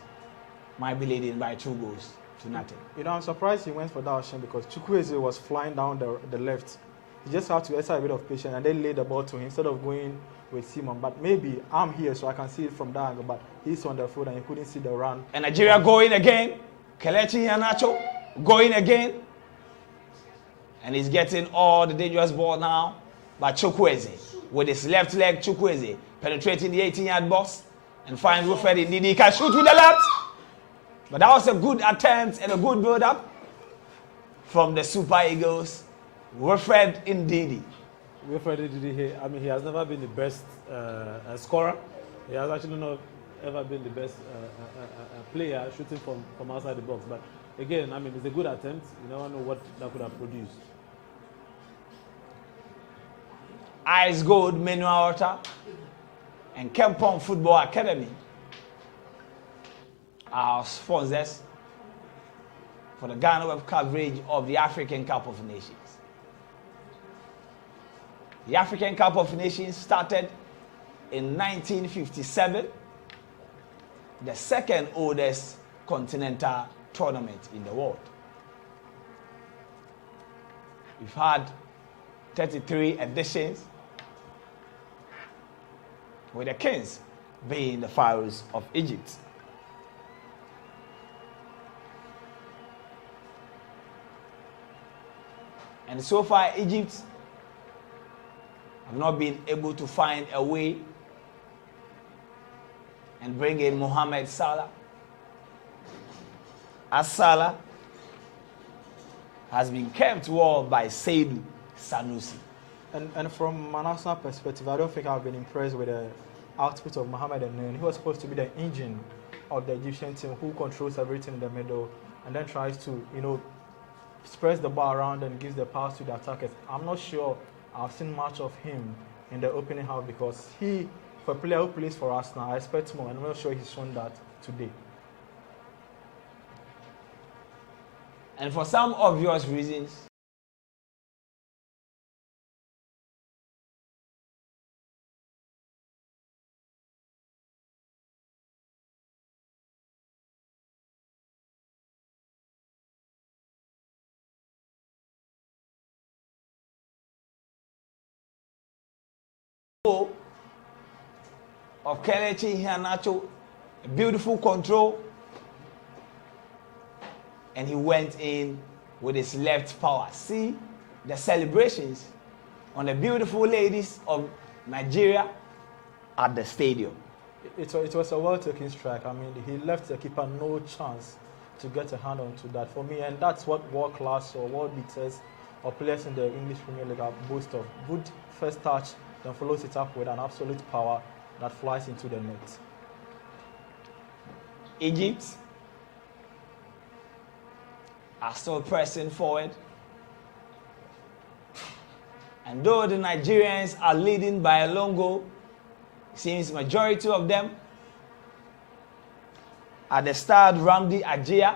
might be leading by 2 goals to nothing. You know, I'm surprised he went for that option because Chukwueze was flying down the left. He just had to exercise a bit of patience and then lay the ball to him instead of going with Simon. But maybe I'm here so I can see it from that angle, but he's on the field and he couldn't see the run. And Nigeria going again. Kelechi Iheanacho going again. And he's getting all the dangerous ball now by Chukwueze. With his left leg, Chukwueze penetrating the 18-yard box and finds Wilfred Ndidi. He can shoot with the left. But that was a good attempt and a good build-up from the Super Eagles. Wilfred Ndidi. Wilfred Ndidi, I mean, he has never been the best scorer. He has actually not ever been the best player shooting from outside the box. But again, I mean, it's a good attempt. You never know what that could have produced. Ice Gold Mineral Water and Kempon Football Academy are sponsors for the GhanaWeb coverage of the African Cup of Nations. The African Cup of Nations started in 1957, the second oldest continental tournament in the world. We've had 33 editions, with the kings being the pharaohs of Egypt. And so far, Egypt have not been able to find a way and bring in Mohamed Salah. As Salah has been kept well by Seydou Sanusi. And from Manasseh's perspective, I don't think I've been impressed with the output of Mohamed Enen. He was supposed to be the engine of the Egyptian team who controls everything in the middle and then tries to, you know, spreads the ball around and gives the pass to the attackers. I'm not sure I've seen much of him in the opening half because he, for a player who plays for us now, I expect more, and I'm not sure he's shown that today. And for some obvious reasons, of Kelechi Iheanacho, a beautiful control, and he went in with his left power. See the celebrations on the beautiful ladies of Nigeria at the stadium. It was a well-taken strike. I mean, he left the keeper no chance to get a hand onto that for me, and that's what world class or world beaters or players in the English Premier League are boast of. Good first touch, then follows it up with an absolute power that flies into the net. Egypt are still pressing forward. And though the Nigerians are leading by a long goal, it seems majority of them at the start, Ramdi Ajia,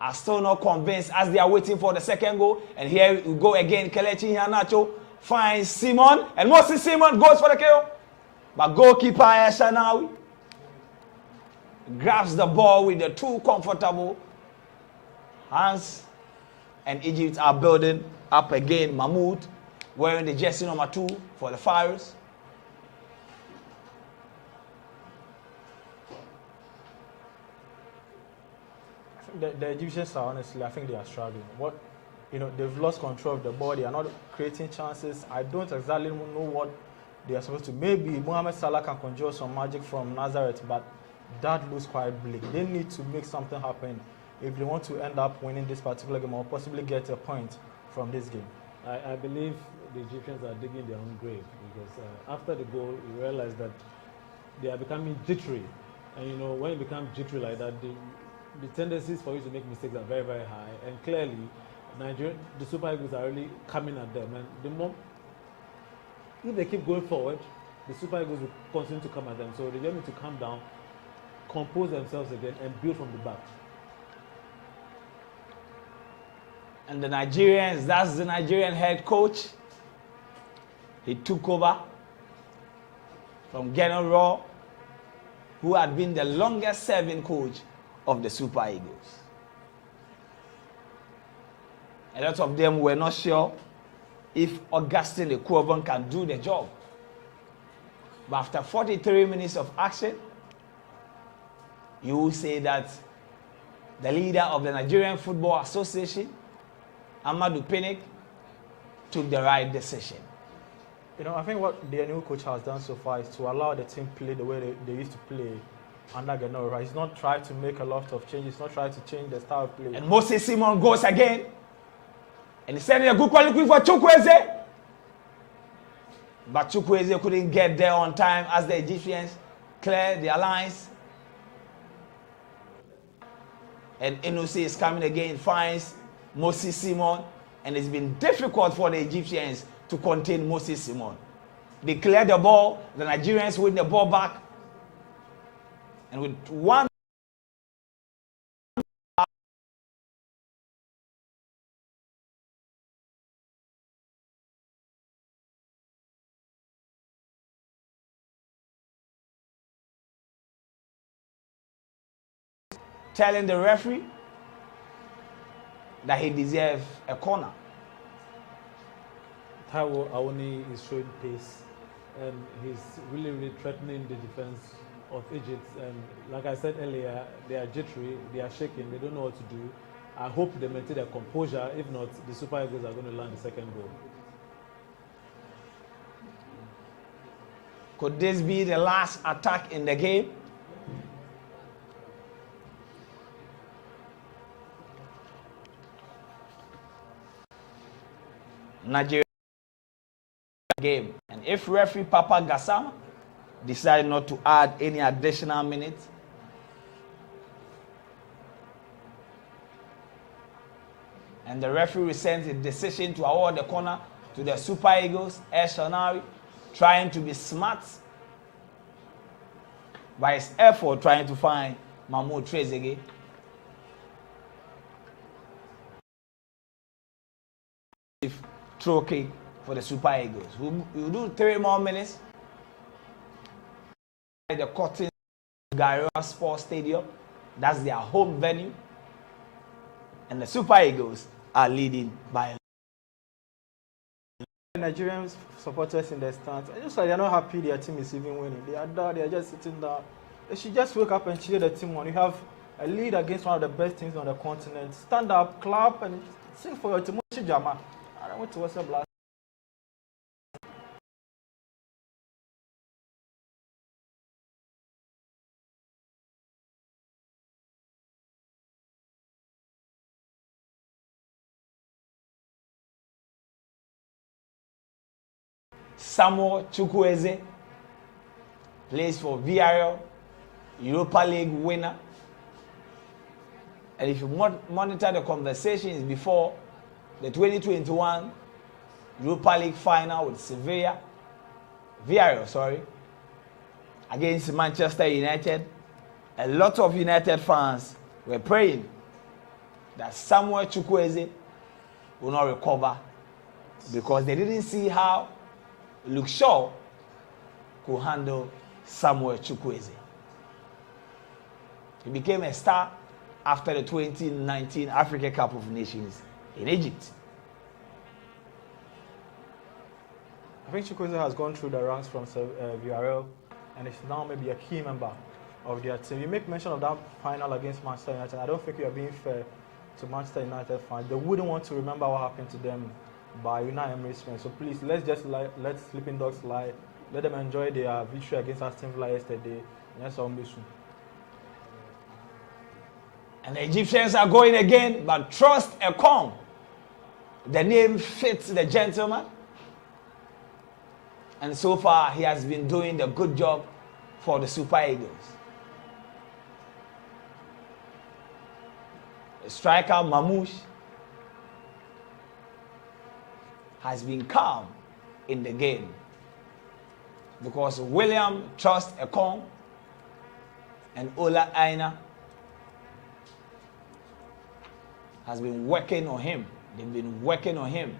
are still not convinced as they are waiting for the second goal. And here we go again. Kelechi Iheanacho finds Simon, and Moses Simon goes for the kill. But goalkeeper Eshanawi grabs the ball with the too comfortable hands, and Egypt are building up again. Mahmoud wearing the jersey number 2 for the Pharaohs. The Egyptians are honestly, I think they are struggling. They've lost control of the ball. They are not creating chances. I don't exactly know what they are supposed to. Maybe Mohamed Salah can conjure some magic from Nazareth, but that looks quite bleak. They need to make something happen if they want to end up winning this particular game or possibly get a point from this game? I believe the Egyptians are digging their own grave because after the goal, you realize that they are becoming jittery. And you know, when you become jittery like that, the tendencies for you to make mistakes are very, very high. And clearly, the Super Eagles are really coming at them. And if they keep going forward, the Super Eagles will continue to come at them. So they just need to calm down, compose themselves again, and build from the back. And the Nigerians, that's the Nigerian head coach. He took over from GhanaWeb, who had been the longest serving coach of the Super Eagles. A lot of them were not sure if Augustine Ekwobon can do the job. But after 43 minutes of action, you will say that the leader of the Nigerian Football Association, Amadou Pinnick, took the right decision. You know, I think what the new coach has done so far is to allow the team play the way they used to play under GhanaWeb. He's not trying to make a lot of changes. He's not trying to change the style of play. And Moses Simon goes again. And he sent a good quality for Chukwueze. But Chukwueze couldn't get there on time as the Egyptians cleared their lines. And Inusi is coming again, finds Moses Simon, and it's been difficult for the Egyptians to contain Moses Simon. They clear the ball, the Nigerians win the ball back, and with one telling the referee that he deserves a corner. Taiwo Awoni is showing pace, and he's really, really threatening the defense of Egypt. And like I said earlier, they are jittery, they are shaking, they don't know what to do. I hope they maintain their composure. If not, the Super Eagles are going to land the second goal. Could this be the last attack in the game? Nigeria game. And if referee Papa Gassama decided not to add any additional minutes, and the referee resents a decision to award the corner to the Super Eagles, El Shanawi, trying to be smart by his effort trying to find Mahmoud Trezeguet. Throw kick for the Super Eagles. We'll do 3 more minutes. The Cotton Garrett Sports Stadium, that's their home venue. And the Super Eagles are leading by Nigerian supporters in the stands, and just like they're not happy their team is even winning. They are down, they're just sitting down. They should just wake up and cheer the team on. You have a lead against one of the best teams on the continent. Stand up, clap, and sing for your team. Jama. I went to what's up last. Samuel Chukwueze plays for Villarreal, Europa League winner. And if you monitor the conversations before the 2021 Europa League final with Villarreal, against Manchester United, a lot of United fans were praying that Samuel Chukwueze will not recover because they didn't see how Luke Shaw could handle Samuel Chukwueze. He became a star after the 2019 Africa Cup of Nations in Egypt. I think Chukwueze has gone through the ranks from Villarreal and is now maybe a key member of their team. You make mention of that final against Manchester United. I don't think you are being fair to Manchester United fans. They wouldn't want to remember what happened to them by Unai Emery's friends. So please, let's just let sleeping dogs lie. Let them enjoy their victory against Aston Villa yesterday. And that's all. And the Egyptians are going again, but trust Afcon. The name fits the gentleman. And so far, he has been doing a good job for the Super Eagles. The striker Mamouche has been calm in the game because William Trust Ekong and Ola Aina has been working on him. They've been working on him.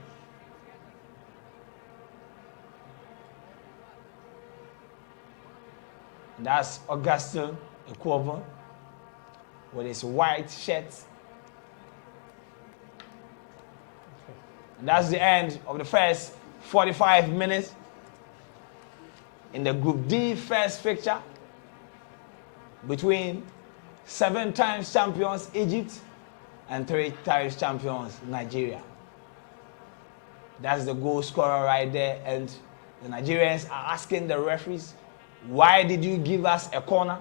That's Augustin Ekwova with his white shirt. And that's the end of the first 45 minutes in the Group D first fixture between 7 times champions Egypt and 3 times champions Nigeria. That's the goal scorer right there, and the Nigerians are asking the referees, why did you give us a corner?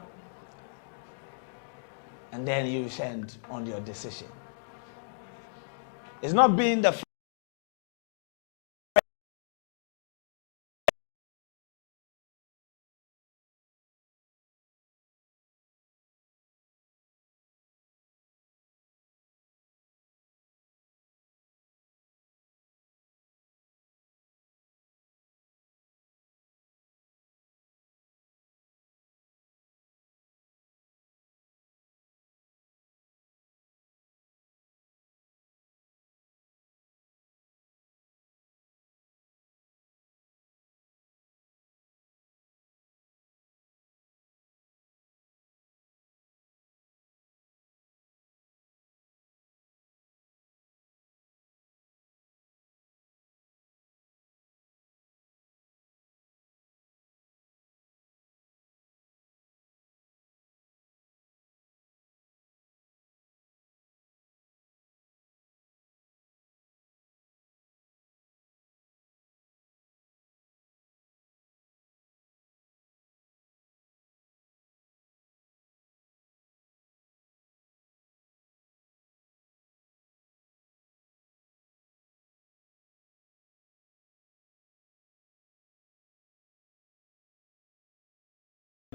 And then you send on your decision. It's not being the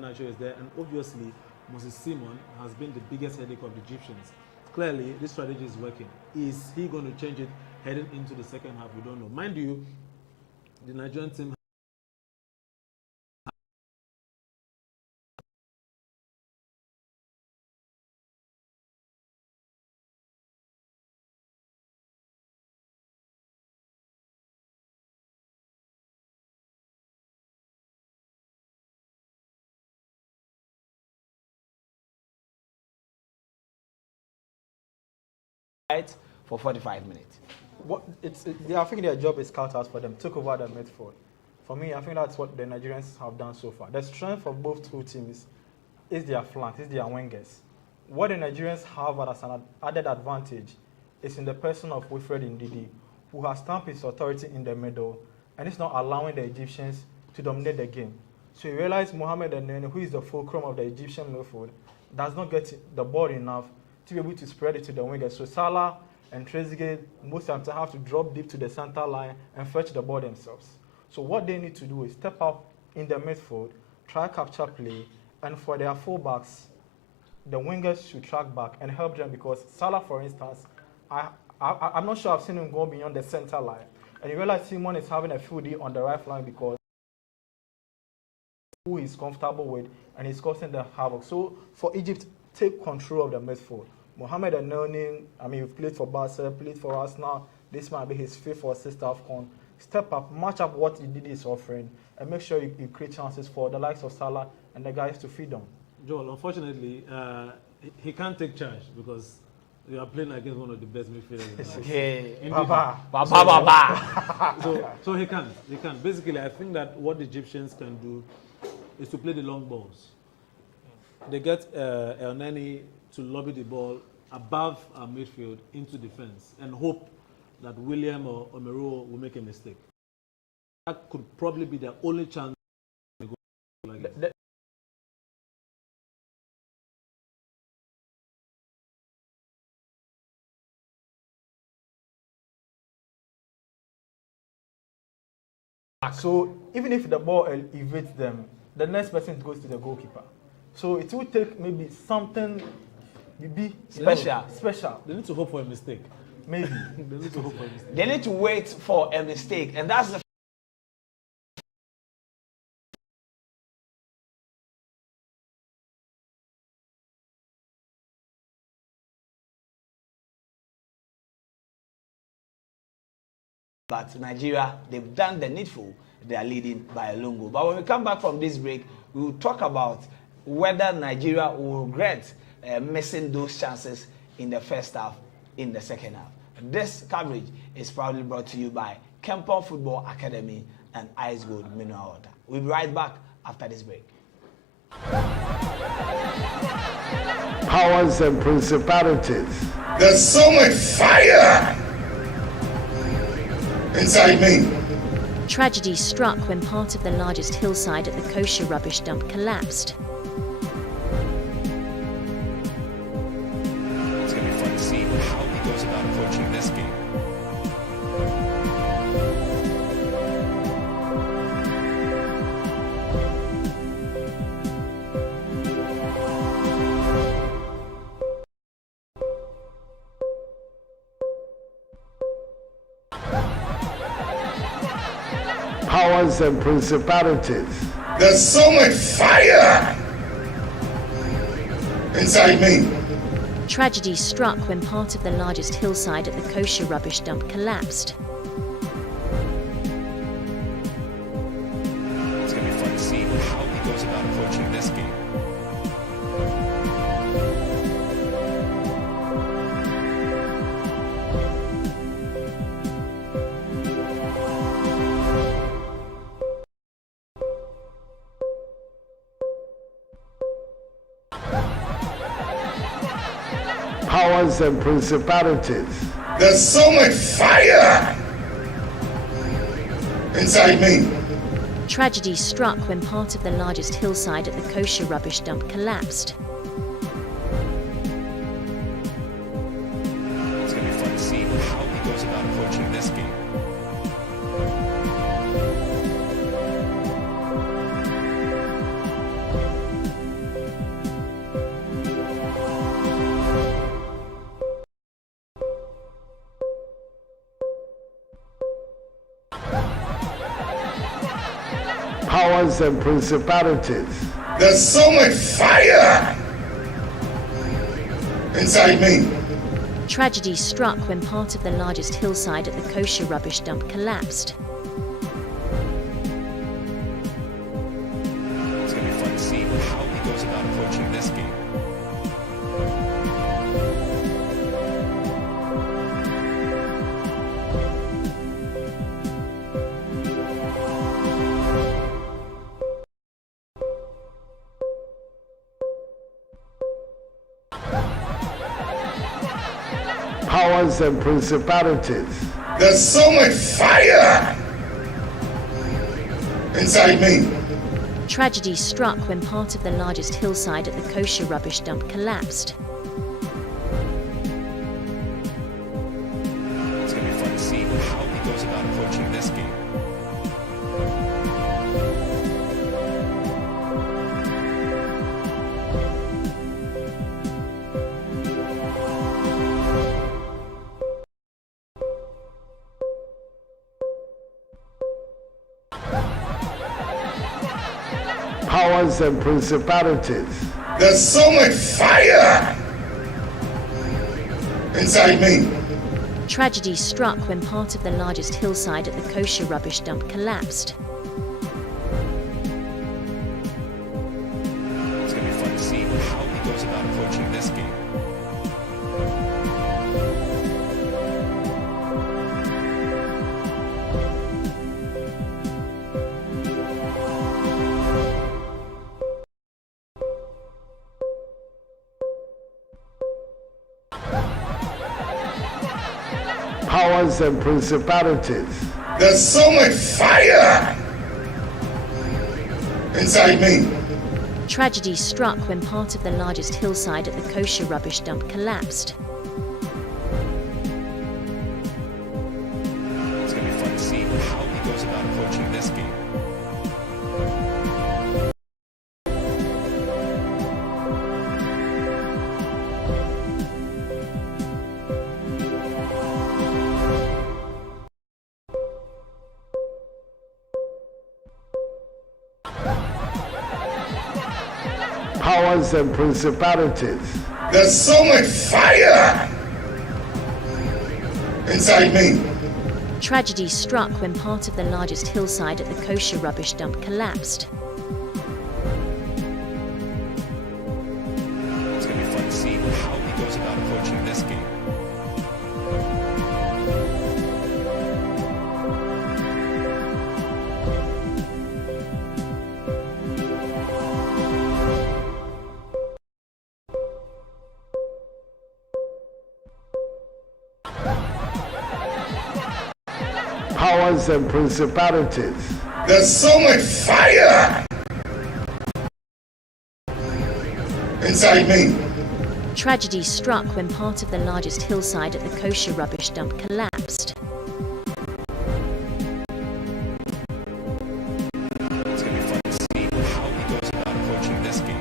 Is there, and obviously Moses Simon has been the biggest headache of the Egyptians. Clearly, this strategy is working. Is he going to change it heading into the second half? We don't know. Mind you, the Nigerian team for 45 minutes. I think their job is cut out for them. Took over the midfield. For me, I think that's what the Nigerians have done so far. The strength of both two teams is their flanks, is their wingers. What the Nigerians have as an added advantage is in the person of Wilfred Ndidi, who has stamped his authority in the middle and is not allowing the Egyptians to dominate the game. So you realize Mohamed Elneny, who is the fulcrum of the Egyptian midfield, does not get the ball enough to be able to spread it to the wingers. So Salah and Trezeguet most times have to drop deep to the center line and fetch the ball themselves. So what they need to do is step up in the midfield, try capture play, and for their fullbacks, the wingers should track back and help them, because Salah, for instance, I'm not sure I've seen him go beyond the center line. And you realize Simon is having a field day on the right flank because who he's comfortable with, and he's causing the havoc. So for Egypt, take control of the midfield. Mohamed Elneny, you've played for Barca, played for Arsenal. This might be his 5th or 6th Afcon. Step up, match up what Ndidi is offering, and make sure you create chances for the likes of Salah and the guys to feed on. Joel, unfortunately, he can't take charge because you are playing against one of the best midfielders. Okay. So he can't. Basically, I think that what the Egyptians can do is to play the long balls. They get Elneny to lobby the ball above our midfield into defense and hope that William or Omeruo will make a mistake. That could probably be their only chance. So even if the ball evades them, the next person goes to the goalkeeper. So it will take maybe something special. They need to hope for a mistake. Maybe. They need to hope for a mistake. They need to wait for a mistake, and that's the but Nigeria, they've done the needful. They are leading by a long goal. But when we come back from this break, we will talk about whether Nigeria will regret missing those chances in the first half, in the second half. This coverage is proudly brought to you by Kempon Football Academy and Ice Gold Mineral Water. We'll be right back after this break. Powers and principalities. There's so much fire inside me. Tragedy struck when part of the largest hillside at the kosher rubbish dump collapsed. It's going to be fun to see how he goes about approaching this game. Powers and principalities. There's so much fire inside me. Tragedy struck when part of the largest hillside at the kosher rubbish dump collapsed. It's going to be fun to see how he goes about approaching this game. Powers and principalities. There's so much fire inside me. Tragedy struck when part of the largest hillside at the kosher rubbish dump collapsed. It's going to be fun to see how he goes about approaching this game. Powers and principalities. There's so much fire inside me. Tragedy struck when part of the largest hillside at the kosher rubbish dump collapsed. It's going to be fun to see how he goes about approaching this game. Powers and principalities. There's so much fire inside me. Tragedy struck when part of the largest hillside at the kosher rubbish dump collapsed. It's going to be fun to see how he goes about approaching this game. Powers and principalities. There's so much fire inside me. Tragedy struck when part of the largest hillside at the kosher rubbish dump collapsed. It's going to be fun to see how he goes about approaching this game. Powers and principalities. There's so much fire inside me. Tragedy struck when part of the largest hillside at the kosher rubbish dump collapsed. It's going to be fun to see how he goes about approaching this game. powers and principalities. There's so much fire inside me. Tragedy struck when part of the largest hillside at the kosher rubbish dump collapsed. It's going to be fun to see how he goes about approaching this game. Powers and principalities. There's so much fire inside me. Tragedy struck when part of the largest hillside at the kosher rubbish dump collapsed. It's going to be fun to see how he goes about approaching this game.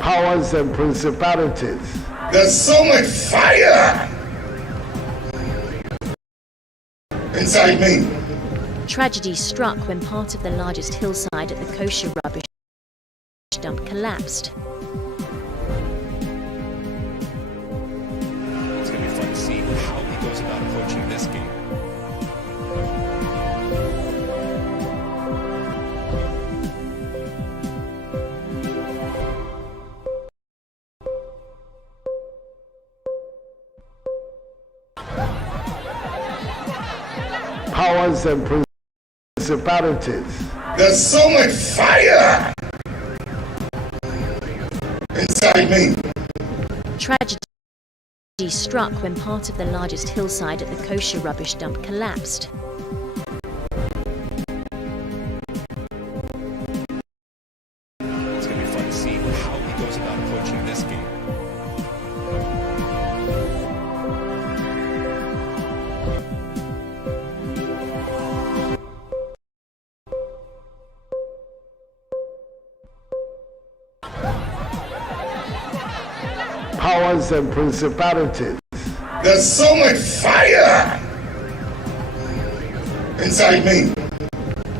Powers and principalities. There's so much fire inside me. Tragedy struck when part of the largest hillside at the kosher rubbish dump collapsed. It's going to be fun to see how he goes about approaching this game. Powers and principalities. There's so much fire inside me. Tragedy struck when part of the largest hillside at the kosher rubbish dump collapsed. It's going to be fun to see how he goes about approaching this game. Powers and principalities. There's so much fire inside me.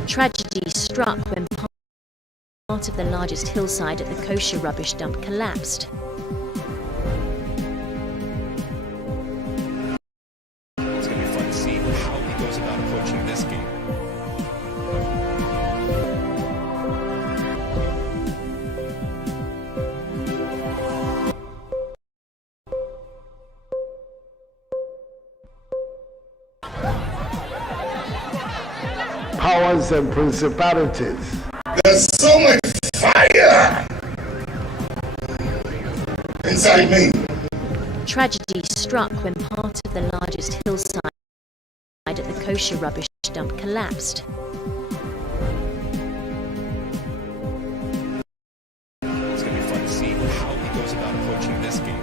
Tragedy struck when part of the largest hillside at the kosher rubbish dump collapsed. It's going to be fun to see how he goes about approaching this game. Powers and principalities. There's so much fire inside me. Tragedy struck when part of the largest hillside at the kosher rubbish dump collapsed. It's going to be fun to see how he goes about approaching this game.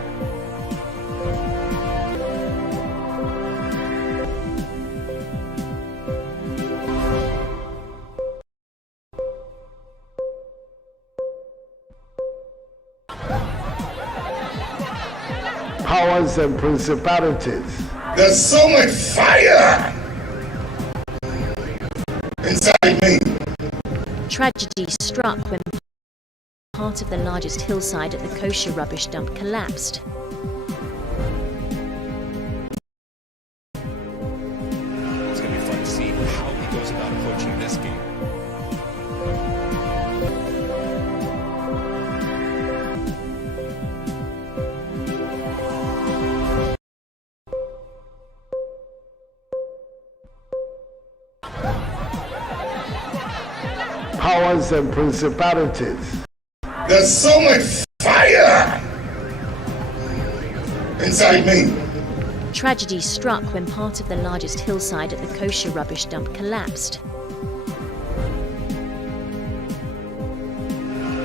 Powers and principalities. There's so much fire inside me. Tragedy struck when part of the largest hillside at the kosher rubbish dump collapsed. It's going to be fun to see how he goes about approaching this game. Powers and principalities. There's so much fire inside me. Tragedy struck when part of the largest hillside at the kosher rubbish dump collapsed.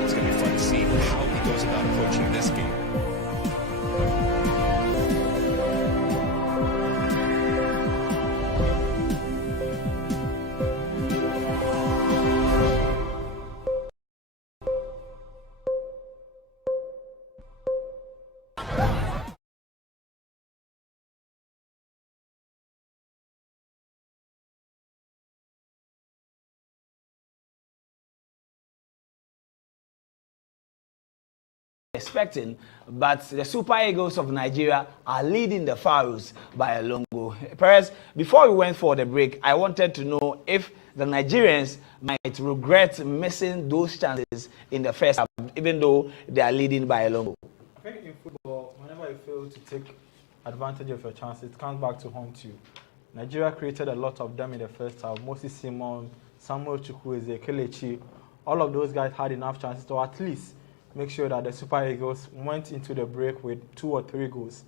It's going to be fun to see how he goes about approaching this game. expecting, but the Super Eagles of Nigeria are leading the Pharaohs by a long goal. Perez, before we went for the break, I wanted to know if the Nigerians might regret missing those chances in the first half, even though they are leading by a long goal. I think in football, whenever you fail to take advantage of your chances, it comes back to haunt you. Nigeria created a lot of them in the first half. Moses Simon, Samuel Chukwueze, Kelechi, all of those guys had enough chances to at least make sure that the Super Eagles went into the break with 2 or 3 goals,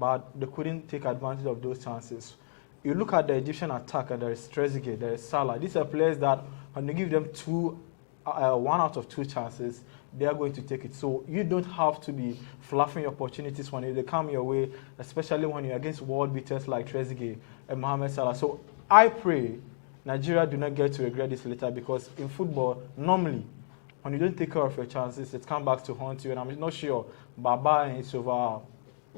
but they couldn't take advantage of those chances. You look at the Egyptian attack, and there is Trezeguet, there is Salah. These are players that when you give them 1 out of 2 chances, they are going to take it. So you don't have to be fluffing your opportunities when they come your way, especially when you're against world beaters like Trezeguet and Mohamed Salah. So I pray Nigeria do not get to regret this later, because in football, normally, when you don't take care of your chances, it comes back to haunt you. And I'm not sure Baba and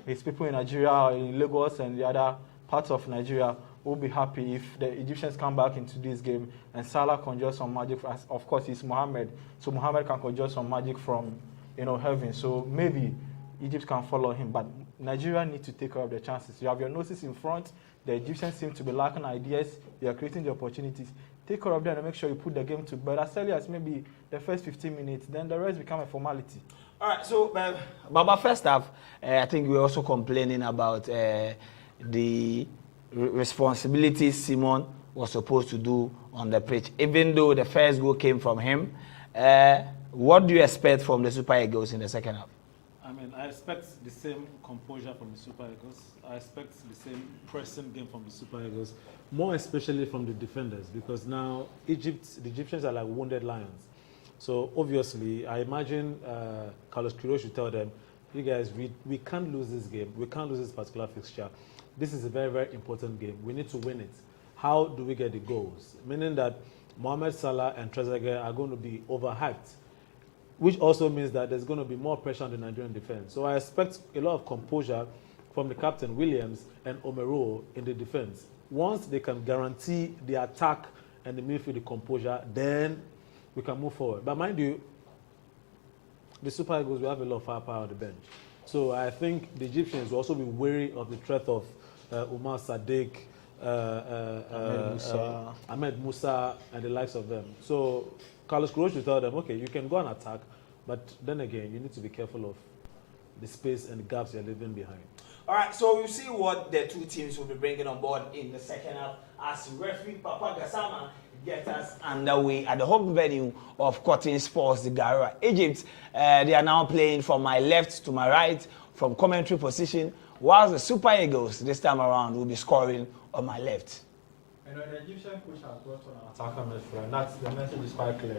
his people in Nigeria, in Lagos and the other parts of Nigeria will be happy if the Egyptians come back into this game and Salah conjures some magic. Of course, it's Mohamed, so Mohamed can conjure some magic from heaven. So maybe Egypt can follow him, but Nigeria need to take care of their chances. You have your noses in front. The Egyptians seem to be lacking ideas. They are creating the opportunities. Take care of them and make sure you put the game to bed as early as maybe the first 15 minutes. Then the rest become a formality. All right, so Baba, first half, I think we're also complaining about the responsibilities Simon was supposed to do on the pitch, even though the first goal came from him. What do you expect from the Super Eagles in the second half? I mean, I expect the same composure from the Super Eagles. I expect the same pressing game from the Super Eagles, more especially from the defenders, because now the Egyptians are like wounded lions. So obviously, I imagine Carlos Queiroz should tell them, you guys, we can't lose this game. We can't lose this particular fixture. This is a very, very important game. We need to win it. How do we get the goals? Meaning that Mohamed Salah and Trezeguet are going to be overhyped, which also means that there's going to be more pressure on the Nigerian defense. So I expect a lot of composure from the captain, Williams, and Omero in the defense. Once they can guarantee the attack and the midfield the composure, then we can move forward. But mind you, the Super Eagles will have a lot of firepower on the bench. So I think the Egyptians will also be wary of the threat of Umar Sadiq, Ahmed Musa, and the likes of them. So Carlos Queiroz will tell them, okay, you can go and attack, but then again, you need to be careful of the space and the gaps you're leaving behind. All right, so we'll see what the two teams will be bringing on board in the second half as referee Papa Gassama gets us underway at the home venue of Cotton Sports, the Garua, Egypt. They are now playing from my left to my right from commentary position, whilst the Super Eagles this time around will be scoring on my left. The Egyptian coach has brought on an attacker midfield, and that's the message is quite clear.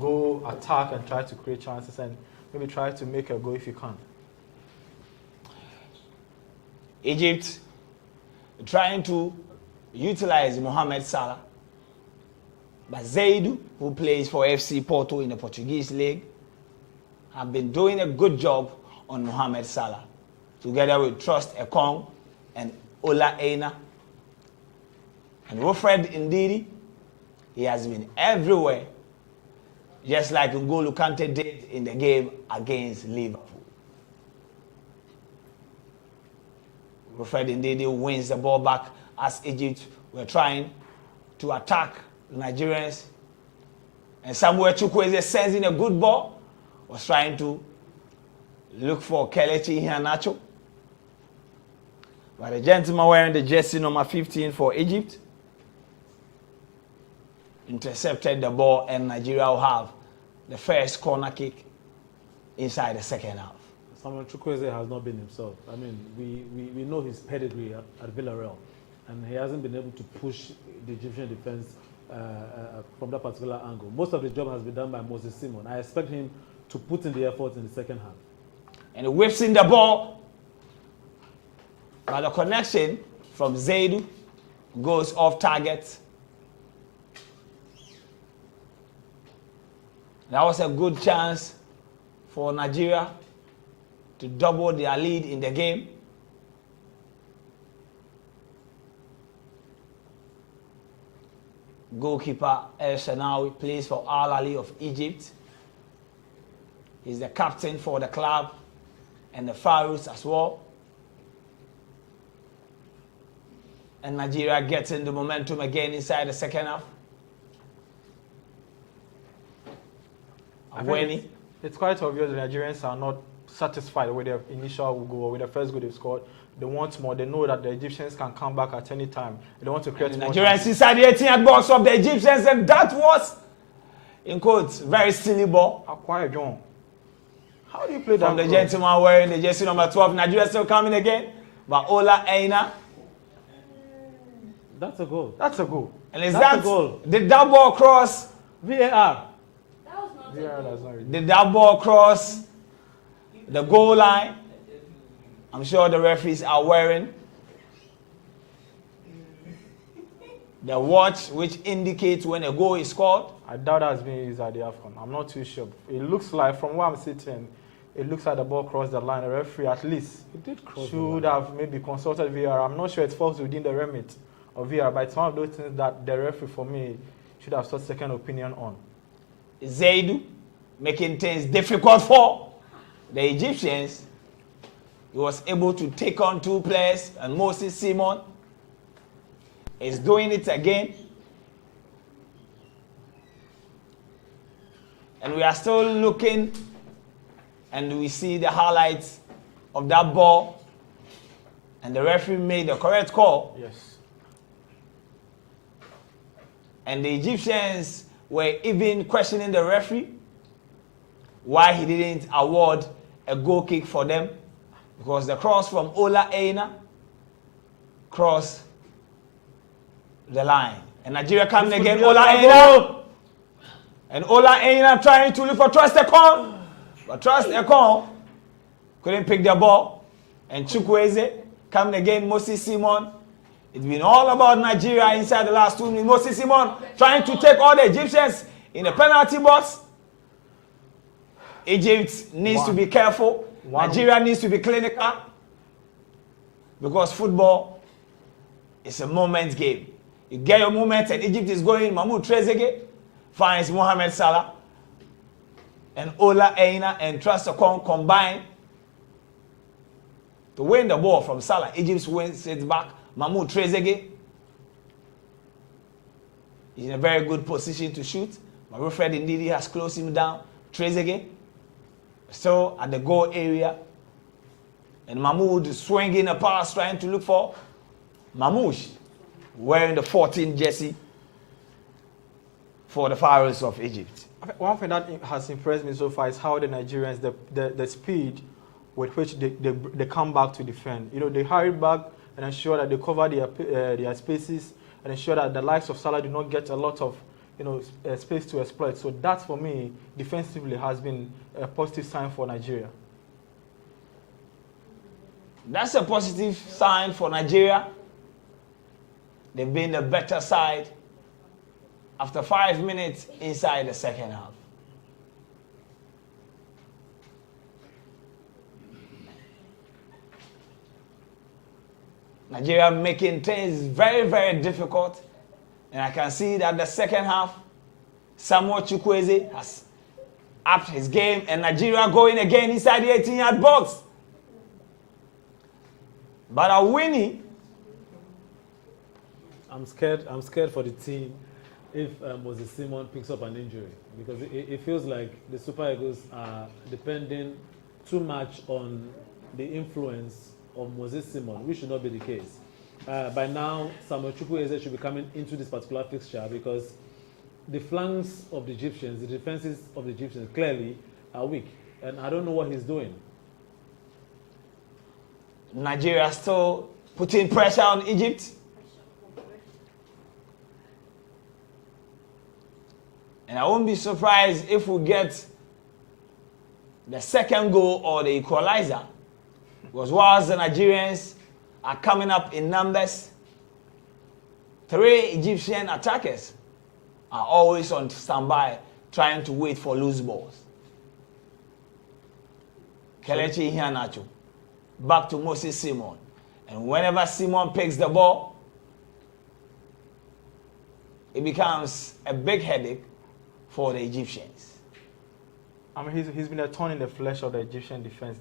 Go attack and try to create chances, and maybe try to make a goal if you can. Egypt trying to utilize Mohamed Salah, but Zaidu, who plays for FC Porto in the Portuguese league, have been doing a good job on Mohamed Salah, together with Trust Ekong and Ola Aina. And Wilfred Ndidi, he has been everywhere, just like N'Golo Kante did in the game against Liverpool. Wilfred Ndidi wins the ball back as Egypt were trying to attack the Nigerians. And Samuel Chukwueze sends in a good ball, was trying to look for Kelechi Iheanacho. But the gentleman wearing the jersey number 15 for Egypt intercepted the ball, and Nigeria will have the first corner kick inside the second half. Samuel Chukwueze has not been himself. I mean, we know his pedigree at Villarreal, and he hasn't been able to push the Egyptian defense from that particular angle. Most of the job has been done by Moses Simon. I expect him to put in the effort in the second half. And he whips in the ball, but the connection from Zaidu goes off target. That was a good chance for Nigeria to double their lead in the game. Goalkeeper El Shenawi plays for Al Ahly of Egypt. He's the captain for the club. and the Pharaohs as well. And Nigeria getting the momentum again inside the second half. It's quite obvious the Nigerians are not satisfied with their initial goal, with the first goal they've scored. They want more. They know that the Egyptians can come back at any time. They want to create more. Nigerians inside the 18th box of the Egyptians, and that was, in quotes, very silly ball. Acquire John. How do you play that? From the gentleman wearing the jersey number 12. Nigeria still coming again. But Ola Aina. That's a goal. That's a goal. And is That's that a goal. Did that ball cross? VAR. Did that ball cross the goal line? I'm sure the referees are wearing the watch which indicates when a goal is scored. I doubt that's being used at the Afcon. I'm not too sure. It looks like, from where I'm sitting, it looks like the ball crossed the line. The referee at least should have maybe consulted VAR. I'm not sure it falls within the remit of VAR, but it's one of those things that the referee, for me, should have sought second opinion on. Zaidu making things difficult for the Egyptians. He was able to take on two players, and Moses Simon is doing it again. And we are still looking, and we see the highlights of that ball, and the referee made the correct call. Yes. And the Egyptians were even questioning the referee why he didn't award a goal kick for them, because the cross from Ola Aina crossed the line. And Nigeria coming again, Ola Aina. And Ola Aina trying to look for Trust Ekong. But Trust Ekong couldn't pick the ball. And Chukwueze coming again, Moses Simon. It's been all about Nigeria inside the last 2 minutes. Moses Simon trying to take all the Egyptians in the penalty box. Egypt needs to be careful. Nigeria needs to be clinical. Because football is a moment game. You get your moment, and Egypt is going. Mahmoud Trezeguet finds Mohamed Salah. And Ola Aina and Trust Ekong combine to win the ball from Salah. Egypt wins it back. Mahmoud Trezeguet is in a very good position to shoot. Wilfred Ndidi has closed him down. Trezeguet still at the goal area. And Mahmoud swinging a pass, trying to look for Mamouche, wearing the 14 jersey for the Pharaohs of Egypt. One thing that has impressed me so far is how the Nigerians, the speed with which they come back to defend. You know, they hurry back and ensure that they cover their spaces and ensure that the likes of Salah do not get a lot of space to exploit. So that, for me, defensively has been a positive sign for Nigeria. That's a positive sign for Nigeria. They've been the better side after 5 minutes inside the second half. Nigeria making things very, very difficult. And I can see that the second half, Samuel Chukwueze has upped his game, and Nigeria going again inside the 18-yard box. But a winning. I'm scared for the team if Moses Simon picks up an injury, because it feels like the Super Eagles are depending too much on the influence of Moses Simon, which should not be the case. By now, Samuel Chukwueze should be coming into this particular fixture, because the flanks of the Egyptians, the defenses of the Egyptians clearly are weak, and I don't know what he's doing. Nigeria still putting pressure on Egypt. And I won't be surprised if we get the second goal or the equalizer. Because whilst the Nigerians are coming up in numbers, 3 Egyptian attackers are always on standby trying to wait for loose balls. Kelechi Iheanacho, back to Moses Simon. And whenever Simon picks the ball, it becomes a big headache for the Egyptians. I mean, he's been a thorn in the flesh of the Egyptian defense.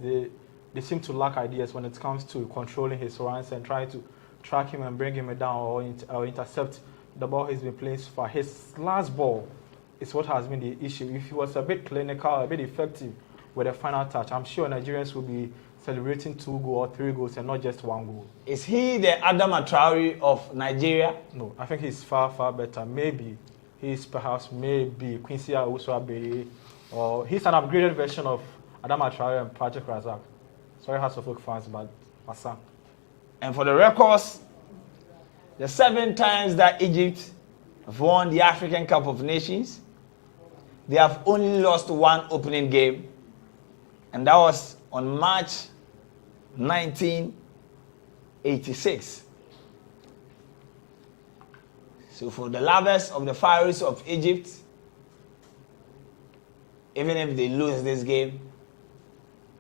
they seem to lack ideas when it comes to controlling his runs and trying to track him and bring him down or intercept the ball he's been playing so far. His last ball is what has been the issue. If he was a bit clinical, a bit effective with a final touch, I'm sure Nigerians will be celebrating 2 goals or 3 goals and not just 1 goal. Is he the Adama Traore of Nigeria? No, I think he's far, far better. Maybe he's perhaps maybe Quincy Awusu-Abeye, or he's an upgraded version of Adama Traore and Patrick Razak. Sorry, House of Folk fans, but Massa. And for the records, the 7 times that Egypt have won the African Cup of Nations, they have only lost 1 opening game, and that was on March 1986. So for the lovers of the Pharaohs of Egypt, even if they lose this game,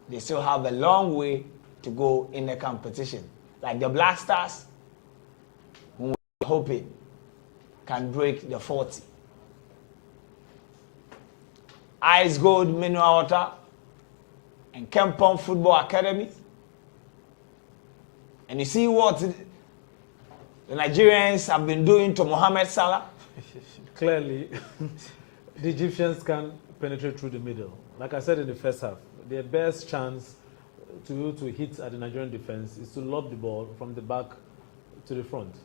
they still have a long way to go in the competition. Like the Black Stars, who we're hoping can break the 40. Ice Gold Mineral Water and Kempon Football Academy. And you see what the Nigerians have been doing to Mohamed Salah? Clearly, the Egyptians can penetrate through the middle. Like I said in the first half, their best chance to hit at the Nigerian defense is to lob the ball from the back to the front.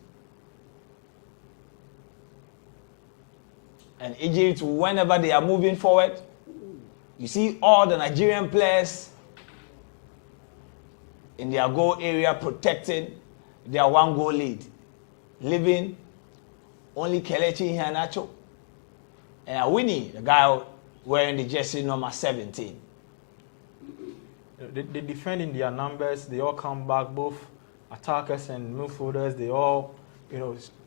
And Egypt, whenever they are moving forward, you see all the Nigerian players in their goal area protecting their 1-goal lead, leaving only Kelechi Iheanacho and Awini, the guy wearing the jersey number 17. They defend in their numbers. They all come back, both attackers and midfielders. They all,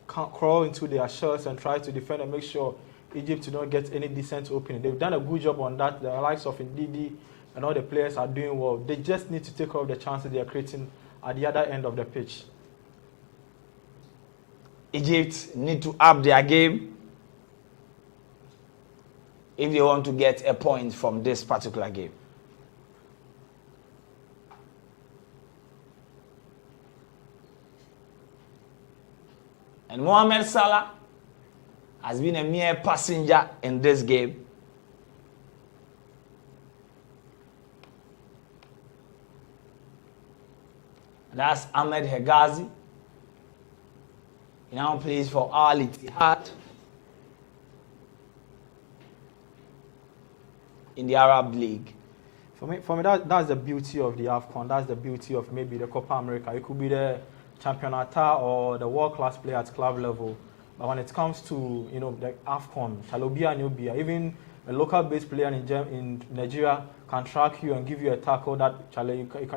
crawl into their shells and try to defend and make sure Egypt do not get any decent opening. They've done a good job on that. The likes of Ndidi and all the players are doing well. They just need to take off the chances they are creating at the other end of the pitch. Egypt need to up their game if they want to get a point from this particular game. And Mohamed Salah has been a mere passenger in this game. That's Ahmed Hegazi. He now plays for Al Ittihad in the Arab League. For me, that's the beauty of the Afcon. That's the beauty of maybe the Copa America. It could be the Championata or the world-class player at club level. But when it comes to the Afcon, Chalobia and Ubia, even a local-based player in Nigeria can track you and give you a tackle that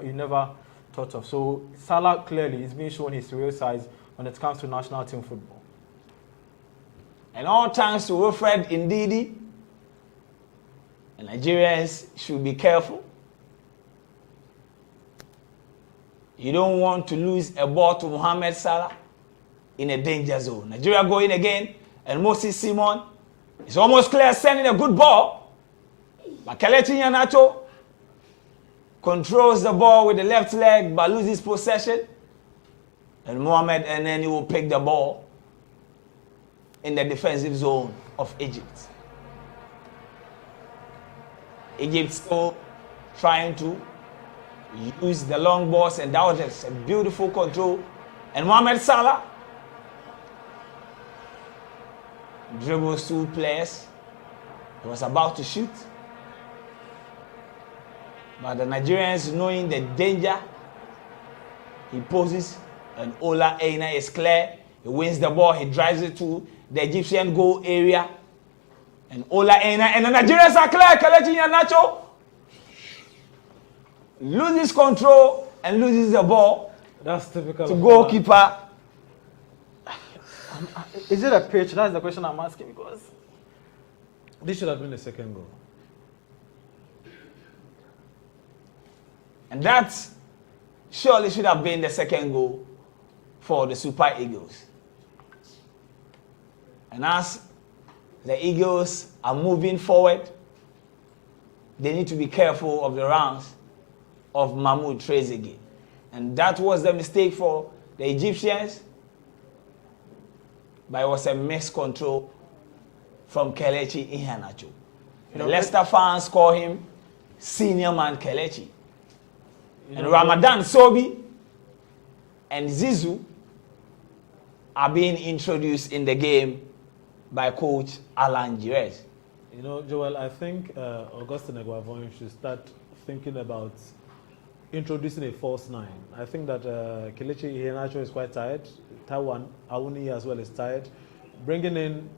you never thought of. So Salah clearly is being shown his real size when it comes to national team football. And all thanks to Wilfred Ndidi, and Nigerians should be careful. You don't want to lose a ball to Mohamed Salah in a danger zone. Nigeria go in again, and Moses Simon is almost clear sending a good ball. But Kelechi Iheanacho controls the ball with the left leg but loses possession. And Mohamed Elneny will pick the ball in the defensive zone of Egypt. Egypt still trying to use the long balls, and that was just a beautiful control. And Mohamed Salah dribbles 2 players. He was about to shoot, but the Nigerians, knowing the danger he poses, and Ola Aina is clear. He wins the ball. He drives it to the Egyptian goal area. And Ola Aina and the Nigerians are clear. Kelechi Iheanacho loses control and loses the ball. That's typical to goalkeeper. Is it a pitch? That's the question I'm asking, because this should have been the second goal. And that surely should have been the second goal for the Super Eagles. And as the Eagles are moving forward, they need to be careful of the runs of Mahmoud Trezeguet. And that was the mistake for the Egyptians, but it was a mixed control from Kelechi Iheanacho. The Leicester fans call him Senior Man Kelechi. And Ramadan Sobi and Zizou are being introduced in the game by coach Alan Girez. You know, Joel, I think Augustine Eguavoen should start thinking about introducing a false nine. I think that Kelechi Iheanacho is quite tired. Taiwan Auni as well is tired. Bringing in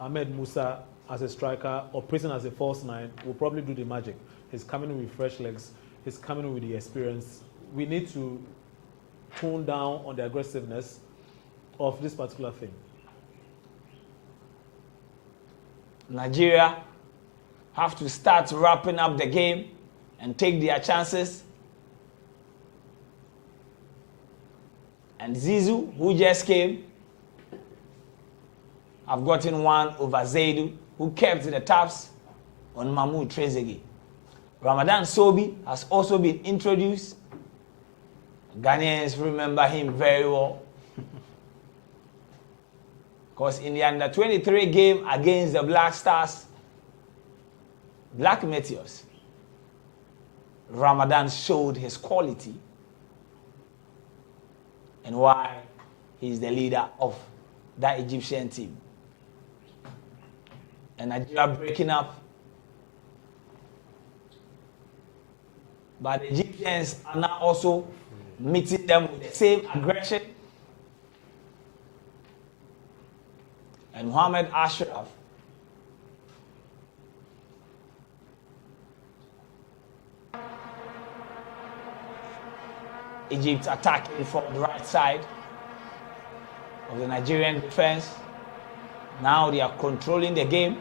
Ahmed Musa as a striker or Prison as a false nine will probably do the magic. He's coming in with fresh legs. He's coming in with the experience. We need to tone down on the aggressiveness of this particular thing. Nigeria have to start wrapping up the game and take their chances. And Zizou, who just came, have gotten one over Zaidu, who kept the taps on Mahmoud Trezeguet. Ramadan Sobi has also been introduced. Ghanaians remember him very well. Because in the under-23 game against the Black Stars, Black Meteors, Ramadan showed his quality and why he's the leader of that Egyptian team. And Nigeria breaking up. But the Egyptians are now also meeting them with the same aggression. And Mohamed Ashraf Egypt attacking from the right side of the Nigerian defense. Now they are controlling the game.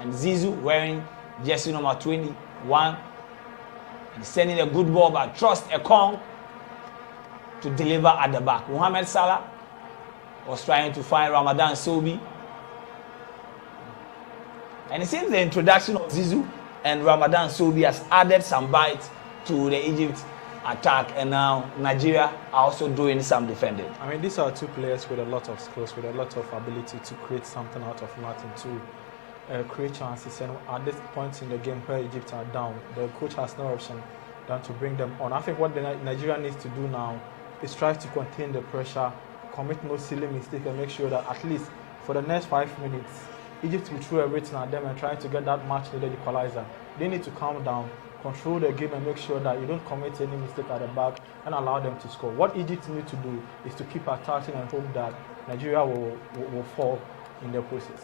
And Zizou wearing jersey number 21 and sending a good ball by Trust Ekong to deliver at the back. Mohamed Salah was trying to find Ramadan Sobi. And it seems the introduction of Zizou and Ramadan Sobi has added some bite to the Egypt attack, and now Nigeria are also doing some defending. I mean, these are two players with a lot of skills, with a lot of ability to create something out of nothing, to create chances. And at this point in the game where Egypt are down, the coach has no option than to bring them on. I think what the Nigeria needs to do now is try to contain the pressure, commit no silly mistake, and make sure that at least for the next 5 minutes, Egypt will throw everything at them and try to get that much-needed equalizer. They need to calm down, control the game, and make sure that you don't commit any mistake at the back and allow them to score. What Egypt need to do is to keep attacking and hope that Nigeria will fall in the process.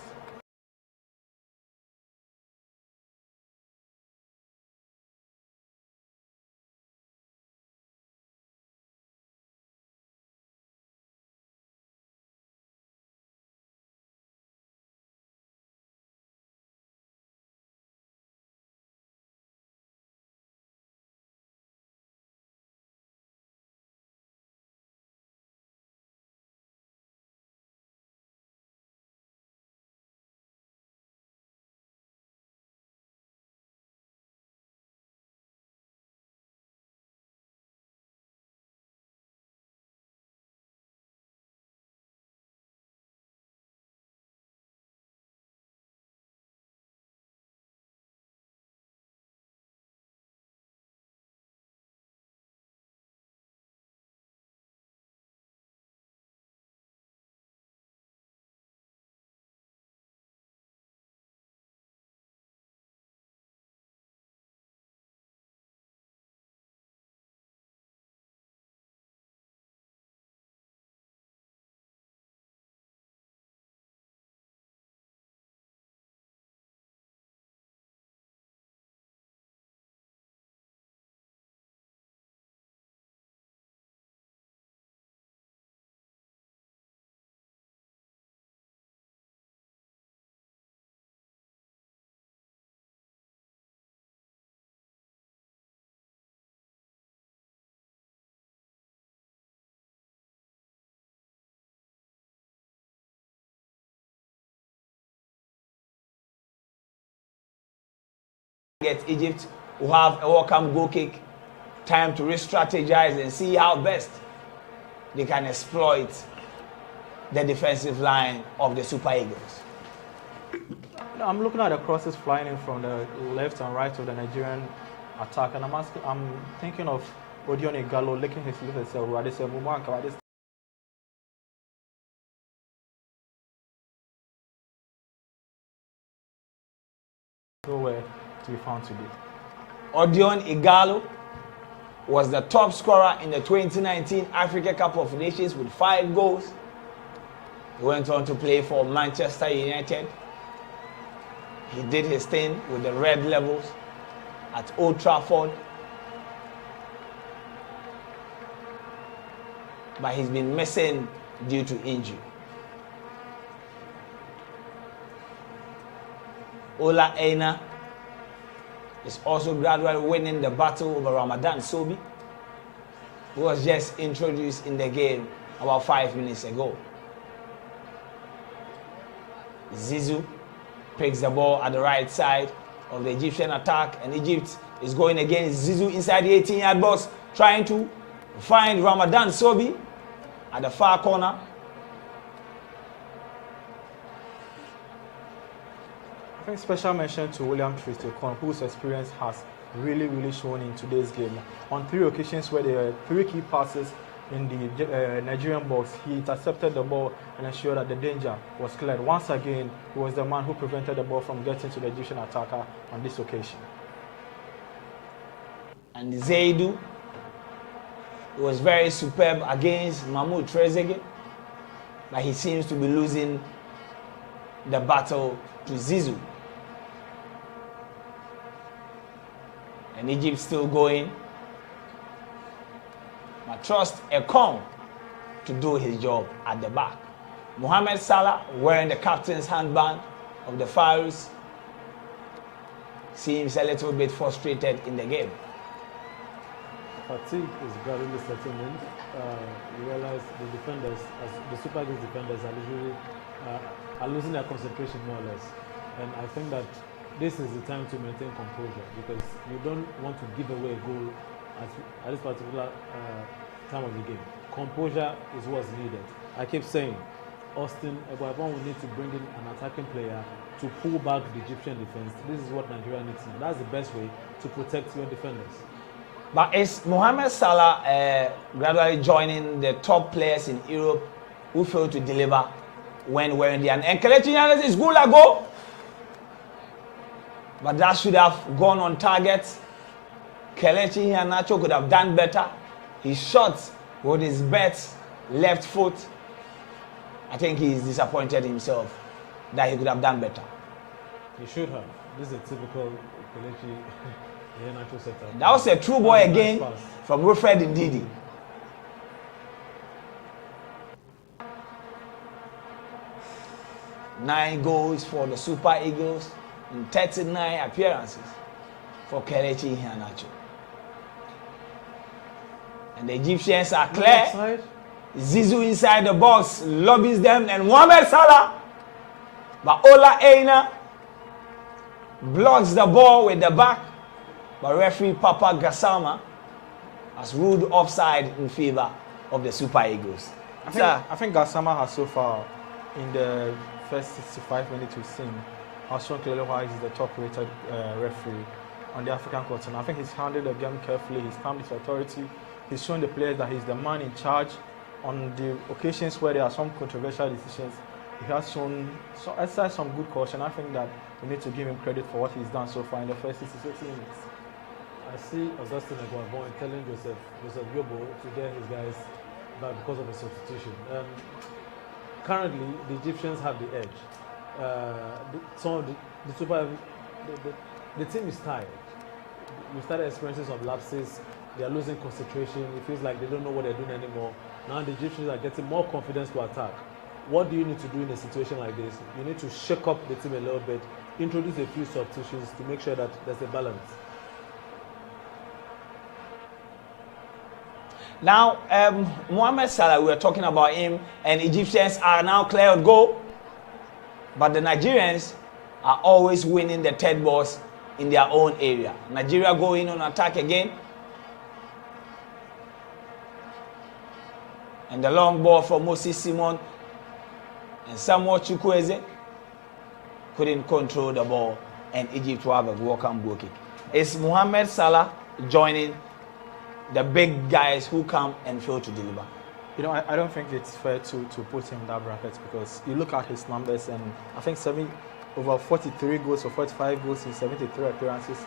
Egypt will have a welcome goal kick Time to re-strategize and see how best they can exploit the defensive line of the Super Eagles. I'm looking at the crosses flying in from the left and right of the Nigerian attack, and I'm thinking of Odion Igalo licking his lips and saying, "What is a Mumanka? This nowhere to be found today." Odion Igalo was the top scorer in the 2019 Africa Cup of Nations with 5 goals. He went on to play for Manchester United. He did his thing with the Red Levels at Old Trafford. But he's been missing due to injury. Ola Aina is also gradually winning the battle over Ramadan Sobi, who was just introduced in the game about 5 minutes ago. Zizou picks the ball at the right side of the Egyptian attack, and Egypt is going against Zizou inside the 18-yard box, trying to find Ramadan Sobi at the far corner. I think special mention to William Tristecon, whose experience has really shown in today's game. On 3 occasions where there were 3 key passes in the Nigerian box, he intercepted the ball and ensured that the danger was cleared. Once again, he was the man who prevented the ball from getting to the Egyptian attacker on this occasion. And Zaidou was very superb against Mahmoud Trezeguet, but he seems to be losing the battle to Zizou. And Egypt still going. I trust Afcon to do his job at the back. Mohamed Salah, wearing the captain's handband of the Pharaohs, seems a little bit frustrated in the game. Fatigue is gradually setting in. You realize the defenders, the Super Eagles defenders, are usually are losing their concentration more or less. And I think that this is the time to maintain composure, because you don't want to give away a goal at this particular time of the game. Composure is what's needed. I keep saying, Austin Eguavon will need to bring in an attacking player to pull back the Egyptian defense. This is what Nigeria needs. That's the best way to protect your defenders. But is Mohamed Salah gradually joining the top players in Europe who fail to deliver when wearing the and Kelechi Iheanacho is good like go, but that should have gone on target. Kelechi Iheanacho could have done better. He shot with his best left foot. I think he is disappointed himself that he could have done better. He should have. This is a typical Kelechi Iheanacho setup. That was a true boy again from Wilfred Ndidi. Nine goals for the Super Eagles in 39 appearances for Kelechi Iheanacho. And the Egyptians are clear. Zizou inside the box lobbies them, and Mohamed Salah, but Ola Aina blocks the ball with the back, but referee Papa Gassama has ruled offside in favor of the Super Eagles. I think Gassama has so far, in the first 65 minutes we've seen, has shown clearly why he's the top-rated referee on the African continent. I think he's handled the game carefully. He's stamped his authority. He's shown the players that he's the man in charge. On the occasions where there are some controversial decisions, he has shown exercised some good caution. I think that we need to give him credit for what he's done so far in the first 66 minutes. I see Augustine Eguavon telling Joseph Yobo to get his guys back because of a substitution. Currently, the Egyptians have the edge. The team is tired. We started experiencing some lapses. They are losing concentration. It feels like they don't know what they're doing anymore. Now the Egyptians are getting more confidence to attack. What do you need to do in a situation like this? You need to shake up the team a little bit, introduce a few substitutions to make sure that there's a balance. Now, Mohamed Salah, we were talking about him, and Egyptians are now clear of goal. But the Nigerians are always winning the third balls in their own area. Nigeria going on attack again. And the long ball for Moses Simon and Samuel Chukwueze couldn't control the ball, and Egypt will have a welcome goal kick. It's Mohamed Salah joining the big guys who come and fail to deliver. You know, I don't think it's fair to put him in that bracket, because you look at his numbers, and I think over 43 goals or 45 goals in 73 appearances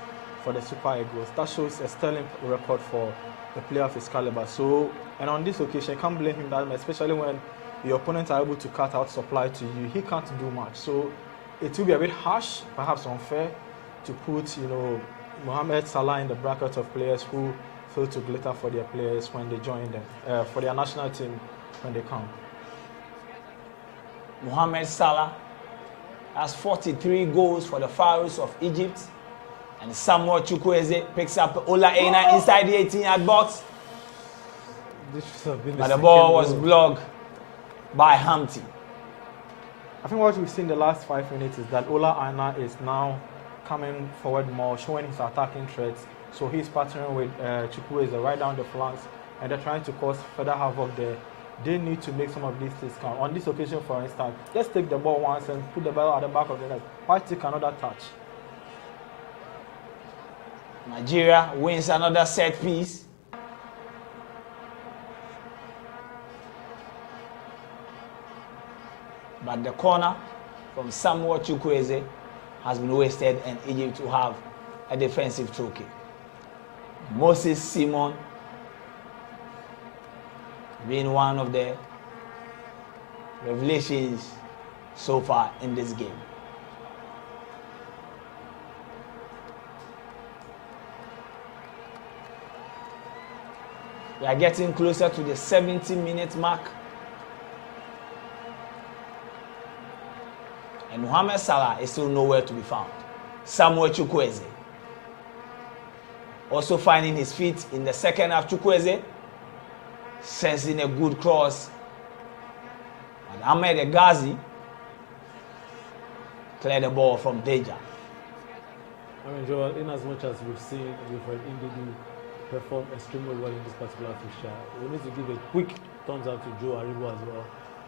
for the Super Eagles. That shows a sterling record for a player of his caliber. So, and on this occasion, you can't blame him that much, especially when your opponents are able to cut out supply to you. He can't do much. So it will be a bit harsh, perhaps unfair, to put, you know, Mohamed Salah in the bracket of players who fail to glitter for their players when they join them, for their national team when they come. Mohamed Salah has 43 goals for the Pharaohs of Egypt, and Samuel Chukwueze picks up Ola Aina inside the 18-yard box, but the ball was blocked by Hamti. I think what we've seen the last 5 minutes is that Ola Aina is now coming forward more, showing his attacking threats. So he's partnering with Chukwueze right down the flanks, and they're trying to cause further havoc there. They need to make some of these things count. On this occasion, for instance, just take the ball once and put the ball at the back of the net. Why take another touch? Nigeria wins another set piece. But the corner from Samuel Chukwueze has been wasted, and Egypt will have a defensive throw kick. Moses Simon being one of the revelations so far in this game. We are getting closer to the 70-minute mark. And Mohamed Salah is still nowhere to be found. Samuel Chukwueze also finding his feet in the second half. Chukwueze sensing a good cross. And Ahmed Ghazi cleared the ball from danger. I mean, Joel, in as much as we've seen Wilfred Ndidi perform extremely well in this particular fixture, we need to give a quick thumbs up to Joe Aribo as well.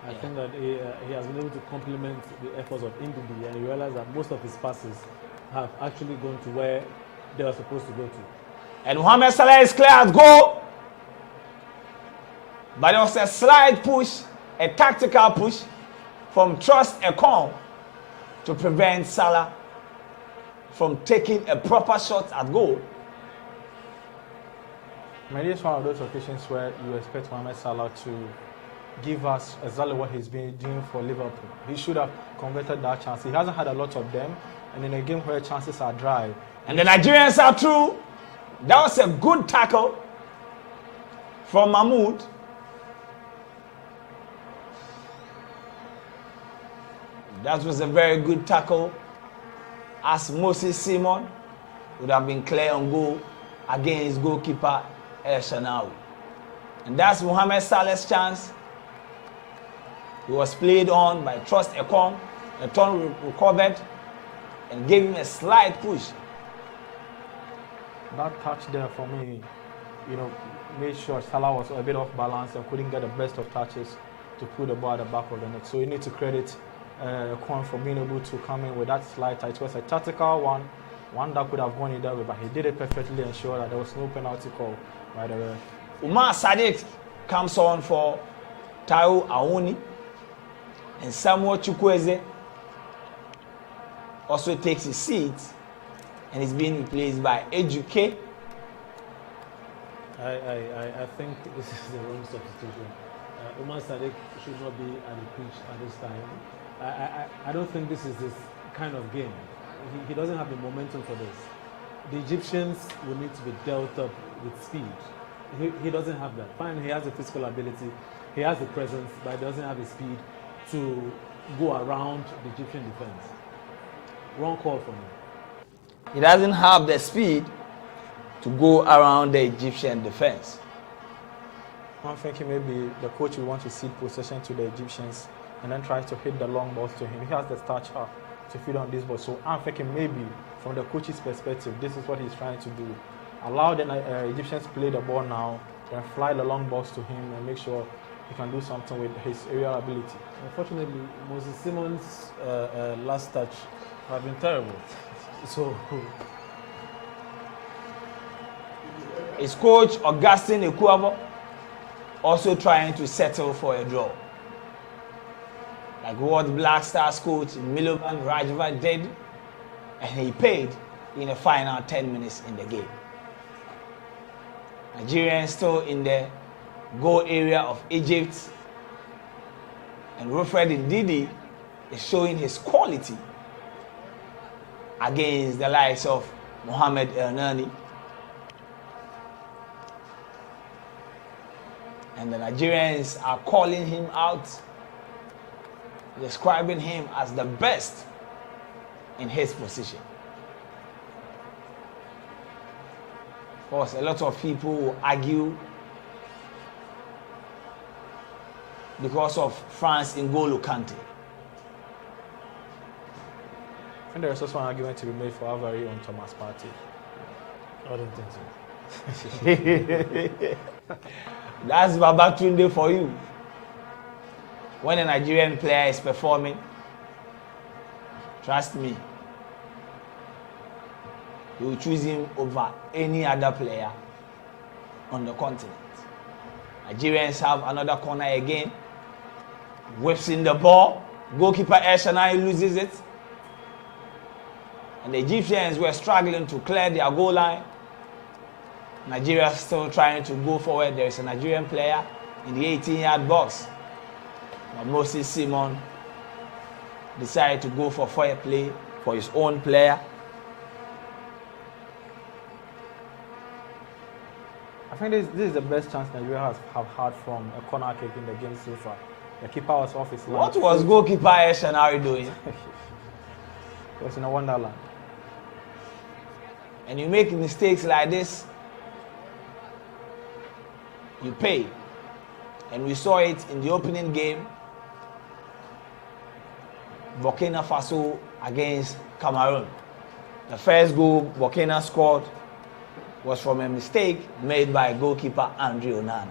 I think that he has been able to complement the efforts of Ndidi, and you realize that most of his passes have actually gone to where they were supposed to go to. And Mohamed Salah is clear at goal. But it was a slight push, a tactical push from Trust Ekong to prevent Salah from taking a proper shot at goal. Maybe it's one of those occasions where you expect Mohamed Salah to give us exactly what he's been doing for Liverpool. He should have converted that chance. He hasn't had a lot of them, and in a game where chances are dry. And the Nigerians are through. That was a good tackle from Mahmoud. That was a very good tackle, as Moses Simon would have been clear on goal against goalkeeper El Shanawi. And that's Mohamed Salah's chance. He was played on by Trust Ekong. Ekong recovered and gave him a slight push. That touch there for me, you know, made sure Salah was a bit off balance and couldn't get the best of touches to put the ball at the back of the net. So you need to credit Ekong for being able to come in with that slight touch. It was a tactical one that could have gone either way, but he did it perfectly and ensured that there was no penalty call right away. Umar Sadiq comes on for Taiwo Awuni, and Samuel Chukwueze also takes his seat and is being replaced by Ejuke. I think this is the wrong substitution. Umar Sadiq should not be at the pitch at this time. I don't think this is this kind of game. He doesn't have the momentum for this. The Egyptians will need to be dealt up with speed. He doesn't have that. Fine, he has the physical ability, he has the presence, but he doesn't have the speed to go around the Egyptian defense. Wrong call for me. He doesn't have the speed to go around the Egyptian defense. I'm thinking maybe the coach will want to cede possession to the Egyptians and then try to hit the long balls to him. He has the stature to feed on this ball. So I'm thinking maybe from the coach's perspective, this is what he's trying to do. Allow the Egyptians play the ball now, then fly the long balls to him and make sure he can do something with his aerial ability. Unfortunately, Moses Simon's last touch have been terrible. So His coach, Augustine Ekuabo, also trying to settle for a draw. Like what Black Stars coach Milovan Rajva did, and he paid in the final 10 minutes in the game. Nigerians still in the goal area of Egypt, and Wilfred Ndidi is showing his quality against the likes of Mohamed El Nani. And the Nigerians are calling him out, describing him as the best in his position. Of course, a lot of people will argue because of France N'Golo Kante. And there is also an argument to be made for Alvaro on Thomas Partey. I don't think so. That's Babatunde for you. When a Nigerian player is performing, trust me, you will choose him over any other player on the continent. Nigerians have another corner again. Whips in the ball. Goalkeeper El Shanai loses it. And the Egyptians were struggling to clear their goal line. Nigeria still trying to go forward. There is a Nigerian player in the 18-yard box. But Moses Simon decided to go for fair play for his own player. I think this is the best chance Nigeria have had from a corner kick in the game so far. The keeper was off his line. What was goalkeeper El Shanai doing? It was in a wonderland. And you make mistakes like this, you pay. And we saw it in the opening game, Burkina Faso against Cameroon. The first goal Burkina scored was from a mistake made by goalkeeper Andre Onana.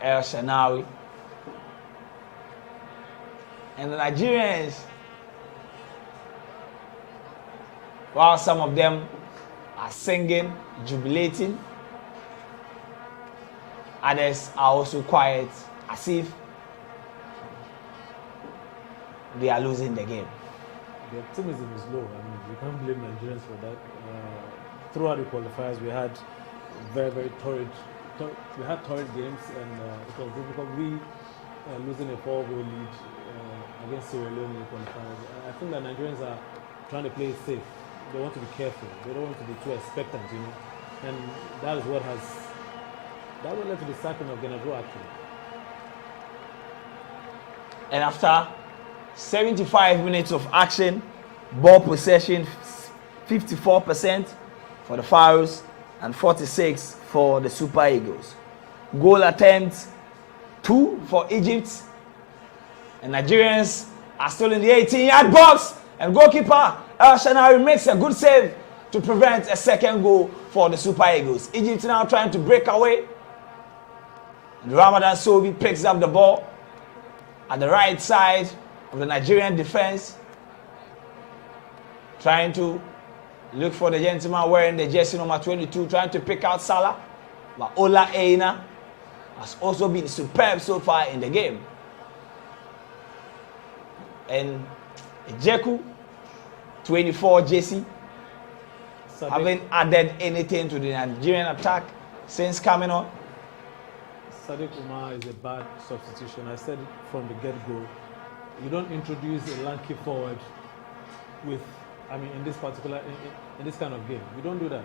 El Shanawi. And the Nigerians, while some of them are singing, jubilating, others are also quiet, as if they are losing the game. The optimism is low. I mean, you can't blame Nigerians for that. Throughout the qualifiers, we had very torrid games, and it was difficult. We losing a 4-goal lead against Sierra Leone in the qualifiers. I think that Nigerians are trying to play it safe. They want to be careful. They don't want to be too expectant, you know. And that is what led to the sacking of GhanaWeb actually. And after 75 minutes of action, ball possession 54% for the Pharaohs and 46% for the Super Eagles. Goal attempts 2 for Egypt, and Nigerians are still in the 18-yard box, and goalkeeper El Shanari makes a good save to prevent a second goal for the Super Eagles. Egypt now trying to break away, and Ramadan Sobi picks up the ball at the right side of the Nigerian defense, trying to look for the gentleman wearing the jersey number 22, trying to pick out Salah. But Ola Aina has also been superb so far in the game. And Jeku, 24 jersey, haven't added anything to the Nigerian attack since coming on. Sadiq Umar is a bad substitution. I said it from the get-go. You don't introduce a lanky forward with, in this particular, in this kind of game. You don't do that.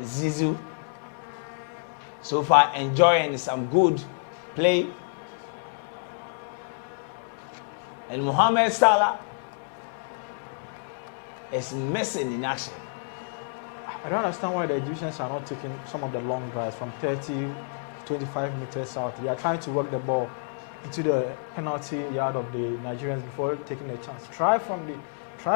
Zizou, so far enjoying some good play. And Mohamed Salah is missing in action. I don't understand why the Egyptians are not taking some of the long drives from 30 25 meters out. They are trying to work the ball into the penalty yard of the Nigerians before taking a chance. Try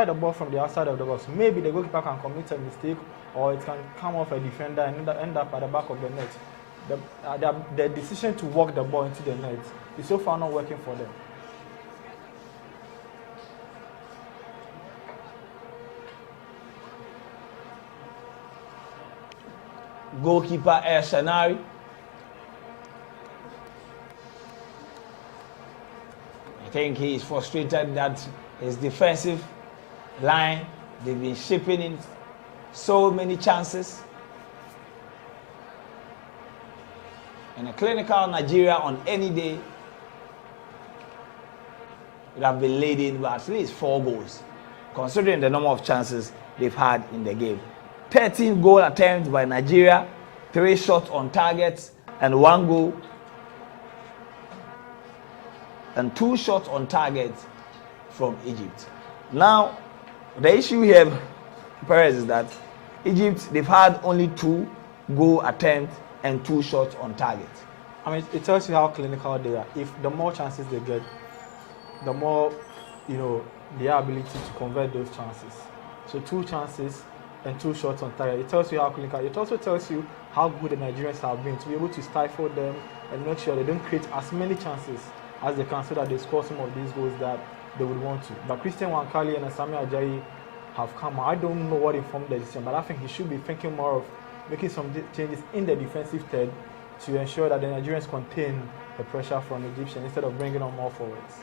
the ball from the outside of the box. Maybe the goalkeeper can commit a mistake, or it can come off a defender and end up at the back of the net. The decision to walk the ball into the net is so far not working for them. Goalkeeper El Shanari. I think he is frustrated that his defensive line, they've been shipping in so many chances. In a clinical Nigeria on any day would have been leading by at least 4 goals, considering the number of chances they've had in the game. 13 goal attempts by Nigeria, 3 shots on target and 1 goal, and 2 shots on target from Egypt. Now, the issue here, Perez, is that Egypt, they've had only 2 goal attempts and 2 shots on target. I mean, it tells you how clinical they are. If the more chances they get, the more, their ability to convert those chances. So 2 chances and 2 shots on target. It tells you how clinical. It also tells you how good the Nigerians have been to be able to stifle them and make sure they don't create as many chances as they can so that they score some of these goals that they would want to. But Christian Wankali and Sami Ajayi have come. I don't know what informed the decision, but I think he should be thinking more of making some changes in the defensive third to ensure that the Nigerians contain the pressure from the Egyptians instead of bringing on more forwards.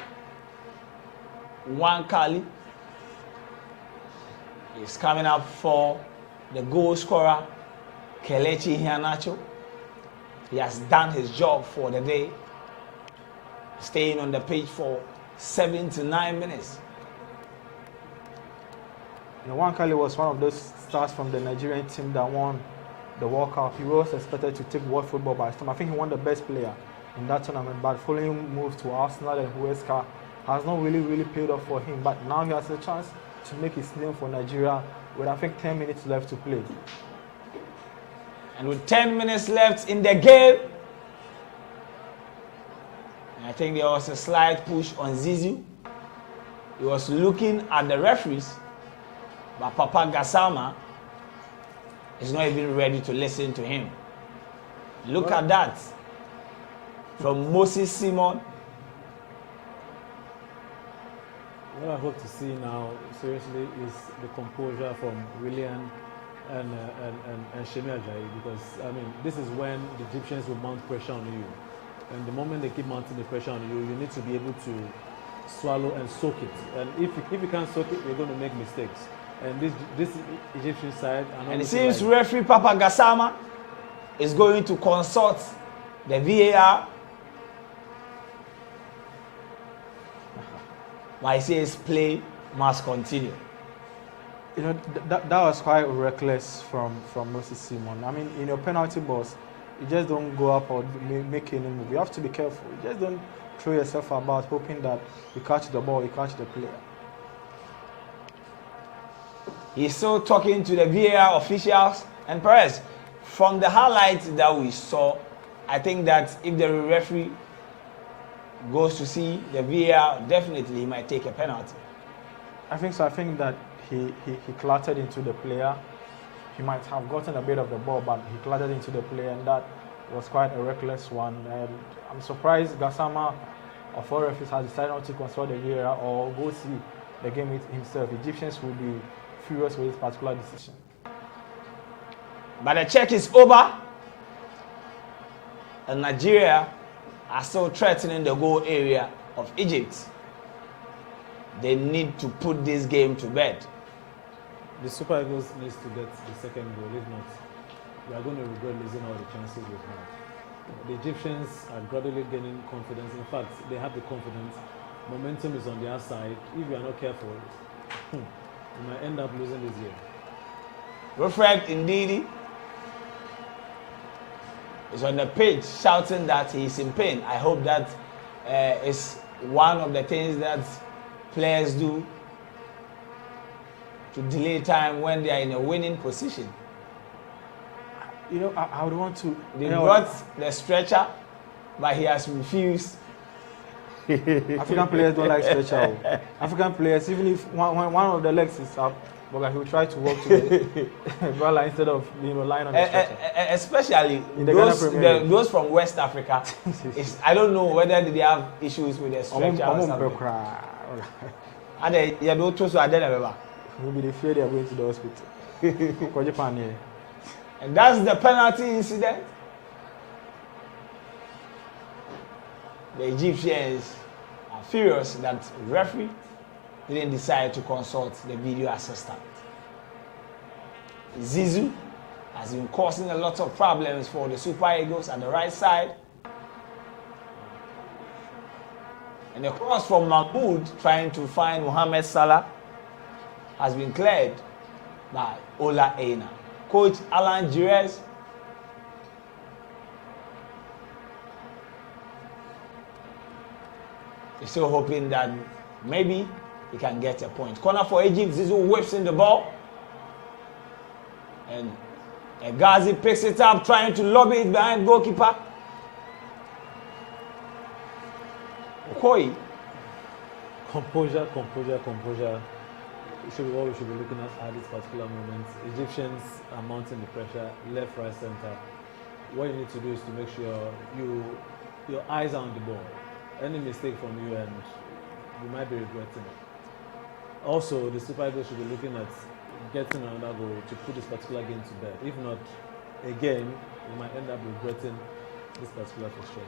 Wankali is coming up for the goal scorer, Kelechi Iheanacho. He has done his job for the day, staying on the pitch for 7 to 9 minutes. Wankali was one of those stars from the Nigerian team that won the World Cup. He was expected to take world football by storm. I think he won the best player in that tournament, but following moves to Arsenal and Huesca has not really paid off for him. But now he has a chance to make his name for Nigeria with, I think, 10 minutes left to play. And with 10 minutes left in the game, I think there was a slight push on Zizou. He was looking at the referees, but Papa Gassama is not even ready to listen to him. Look at that. From Moses Simon. What I hope to see now, seriously, is the composure from Willian and Shemi Ajayi, because, I mean, this is when the Egyptians will mount pressure on you. And the moment they keep mounting the pressure on you, you need to be able to swallow and soak it. And if you can't soak it, you're going to make mistakes. And this Egyptian side... And it seems referee Papa Gassama is going to consult the VAR. But he says play must continue. That was quite reckless from Moses Simon. I mean, in your penalty box, you just don't go up or make any move. You have to be careful. You just don't throw yourself about hoping that you catch the ball, you catch the player. He's still talking to the VAR officials. And Perez, from the highlights that we saw, I think that if the referee goes to see the VAR, definitely he might take a penalty. I think so. I think that he clattered into the player. He might have gotten a bit of the ball, but he clattered into the player, and that was quite a reckless one. And I'm surprised Gassama of all referees has decided not to consult the VAR or go see the game himself. Egyptians will be furious with this particular decision. But the check is over, and Nigeria are still threatening the goal area of Egypt. They need to put this game to bed. The Super Eagles needs to get the second goal. If not, we are going to regret losing all the chances we've had. The Egyptians are gradually gaining confidence. In fact, they have the confidence. Momentum is on their side. If you are not careful, you might end up losing this game. Refract Ndidi is on the pitch shouting that he is in pain. I hope that is one of the things that players do to delay time when they are in a winning position. You know, I would want to. They you know, brought the stretcher, but he has refused. African players don't like stretcher. African players, even if one of the legs is up, but he will try to walk to the ball instead of lying on the stretcher. Especially In the Ghana Premier League. those from West Africa. I don't know whether they have issues with the stretcher or something. And they don't trust what they never. Maybe they fear they are going to the hospital. And that's the penalty incident. The Egyptians are furious that the referee didn't decide to consult the video assistant. Zizou has been causing a lot of problems for the Super Eagles at the right side. And the cross from Mahmoud trying to find Mohamed Salah has been cleared by Ola Aina. Coach Alan Girez is still hoping that maybe he can get a point. Corner for Egypt, Zizou whips in the ball. And Ghazi picks it up, trying to lob it behind goalkeeper. Okoye. Composure. Should be what we should be looking at this particular moment. Egyptians are mounting the pressure, left, right, center. What you need to do is to make sure your eyes are on the ball. Any mistake from you and you might be regretting it. Also, the Super Eagles should be looking at getting another goal to put this particular game to bed. If not, again, you might end up regretting this particular fixture.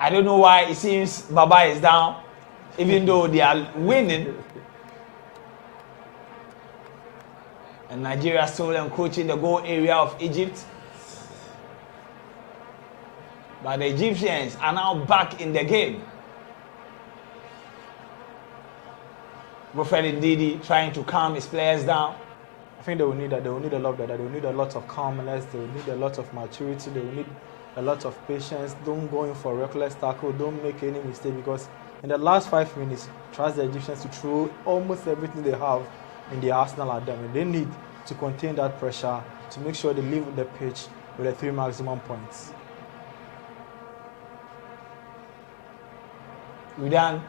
I don't know why it seems Baba is down, even though they are winning. And Nigeria still encroaching the goal area of Egypt. But the Egyptians are now back in the game. Prophet Ndidi trying to calm his players down. I think they will need that. They will need a lot of that. They will need a lot of calmness. They will need a lot of maturity. They will need a lot of patience. Don't go in for reckless tackle. Don't make any mistake, because in the last 5 minutes, trust the Egyptians to throw almost everything they have in the arsenal at them. And they need to contain that pressure to make sure they leave the pitch with the 3 maximum points. We're done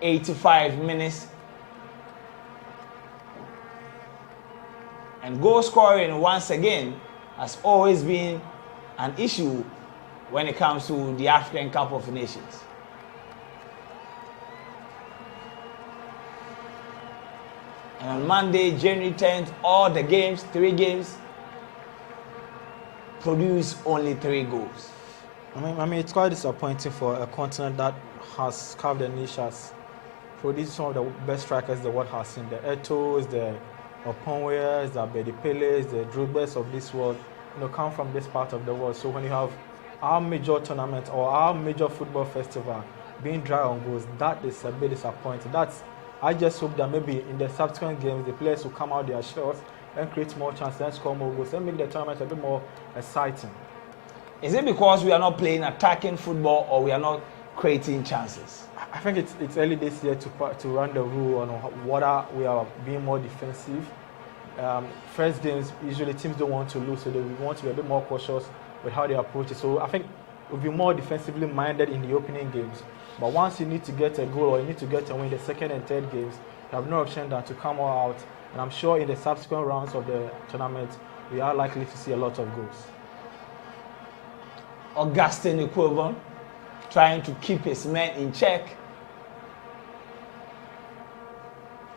85 minutes. And goal scoring, once again, has always been an issue when it comes to the African Cup of Nations. And on Monday, January 10th, all the games, 3 games, produce only 3 goals. I mean, it's quite disappointing for a continent that has carved a niche as produced some of the best strikers the world has seen. The Eto'os, the Oponwes, the Abedipeles, the Drogbes of this world, come from this part of the world. So when you have our major tournament or our major football festival being dry on goals, that is a bit disappointing. I just hope that maybe in the subsequent games, the players will come out their shots and create more chances and score more goals and make the tournament a bit more exciting. Is it because we are not playing attacking football or we are not creating chances? I think it's early this year to run the rule on whether we are being more defensive. First games, usually teams don't want to lose, so they want to be a bit more cautious with how they approach it. So I think we'll be more defensively minded in the opening games. But once you need to get a goal or you need to get a win in the second and third games, you have no option than to come all out. And I'm sure in the subsequent rounds of the tournament, we are likely to see a lot of goals. Augustine Equivalent trying to keep his men in check